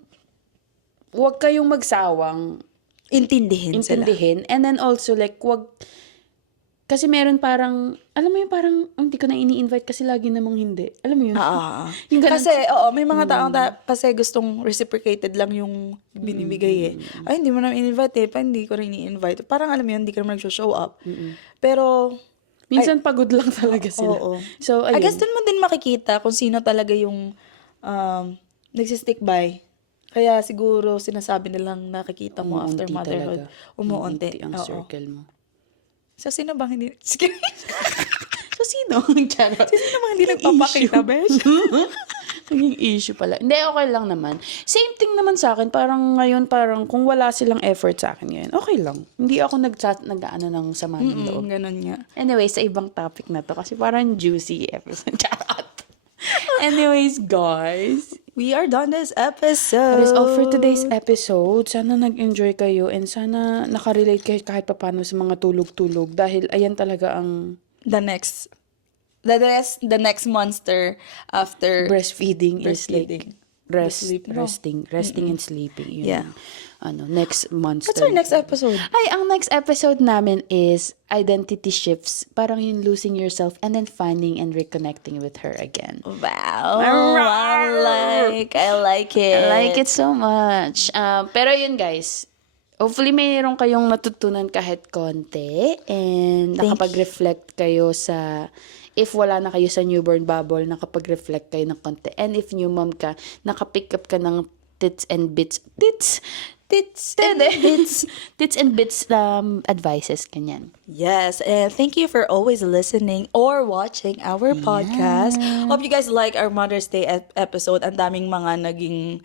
wag kayong magsawang Intindihin sila. and then also like wag kasi meron parang alam mo yung parang hindi ko na ini-invite kasi lagi namang hindi. Alam mo yun? Yung ganun. Kasi, may mga taong kasi gustong reciprocated lang yung binibigay eh. Ay, hindi mo na in-invite eh. Hindi ko rin i-invite. Parang alam mo yun, hindi ka naman nag-show up. Pero, Minsan pagod lang talaga sila. oo. So, I ayun. guess dun mo din makikita kung sino talaga yung nagsistick by. Kaya siguro sinasabi nilang nakikita mo after Umuunti motherhood. talaga. Umuunti. Ang Oo. circle mo. So, sino bang hindi? Sige. So, sino? Charot. Sino bang hindi nagpapakita, besh? Naging issue pala. Hindi, okay lang naman. Same thing naman sa akin. Parang ngayon, parang kung wala silang effort sa akin ngayon, okay lang. Hindi ako nag-ano ng sama ng loob. Ganun nga. Anyway, sa ibang topic na to, kasi parang juicy episode. Charot. Anyways, guys, We are done this episode. that is all for today's episode. Sana nag-enjoy kayo and sana nakarelate kayo kahit papano sa mga tulog-tulog dahil ayan talaga ang The next monster after breastfeeding is Breastfeeding. like Sleep, no? resting and sleeping. Yun Yeah. ang, next monster. What's our next episode? Ay, ang next episode namin is identity shifts. Parang yung losing yourself and then finding and reconnecting with her again. Wow. I like it. I like it so much. Pero yun guys, hopefully mayroon kayong natutunan kahit konti and nakapag-reflect kayo sa if wala na kayo sa newborn bubble, nakapag-reflect kayo ng konti. And if new mom ka, nakapick up ka ng tits and bits advices, kanyan. Yes, and thank you for always listening or watching our podcast. Hope you guys like our Mother's Day episode. Ang daming mga naging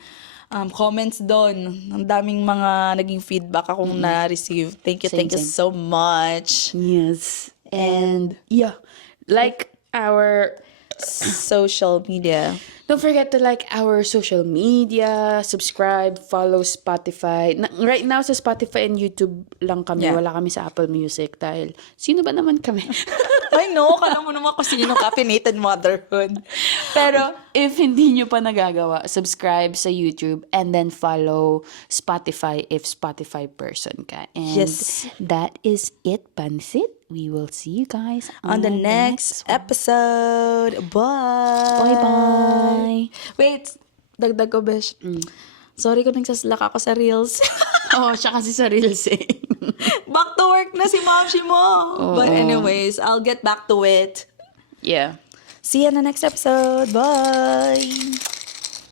comments doon. Ang daming mga naging feedback akong na-receive. Thank you Same. so much. Yes. And yeah, like our Social media. don't forget to like our social media, subscribe, follow Spotify. Right now sa Spotify and YouTube lang kami. Yeah. Wala kami sa Apple Music dahil sino ba naman kami? I know, kala mo naman kung sino caffeinated motherhood. Pero if hindi nyo pa nagagawa, subscribe sa YouTube and then follow Spotify if Spotify person ka. And Yes. that is it, Pansit. We will see you guys On the next episode. Bye. Bye-bye. Wait, dagdag ko, besh. Sorry kung nagsaslak ako sa Reels. Oh, siya kasi sa Reels eh. Back to work na si Momshi mo. But anyways, I'll get back to it. Yeah. See you in the next episode. Bye.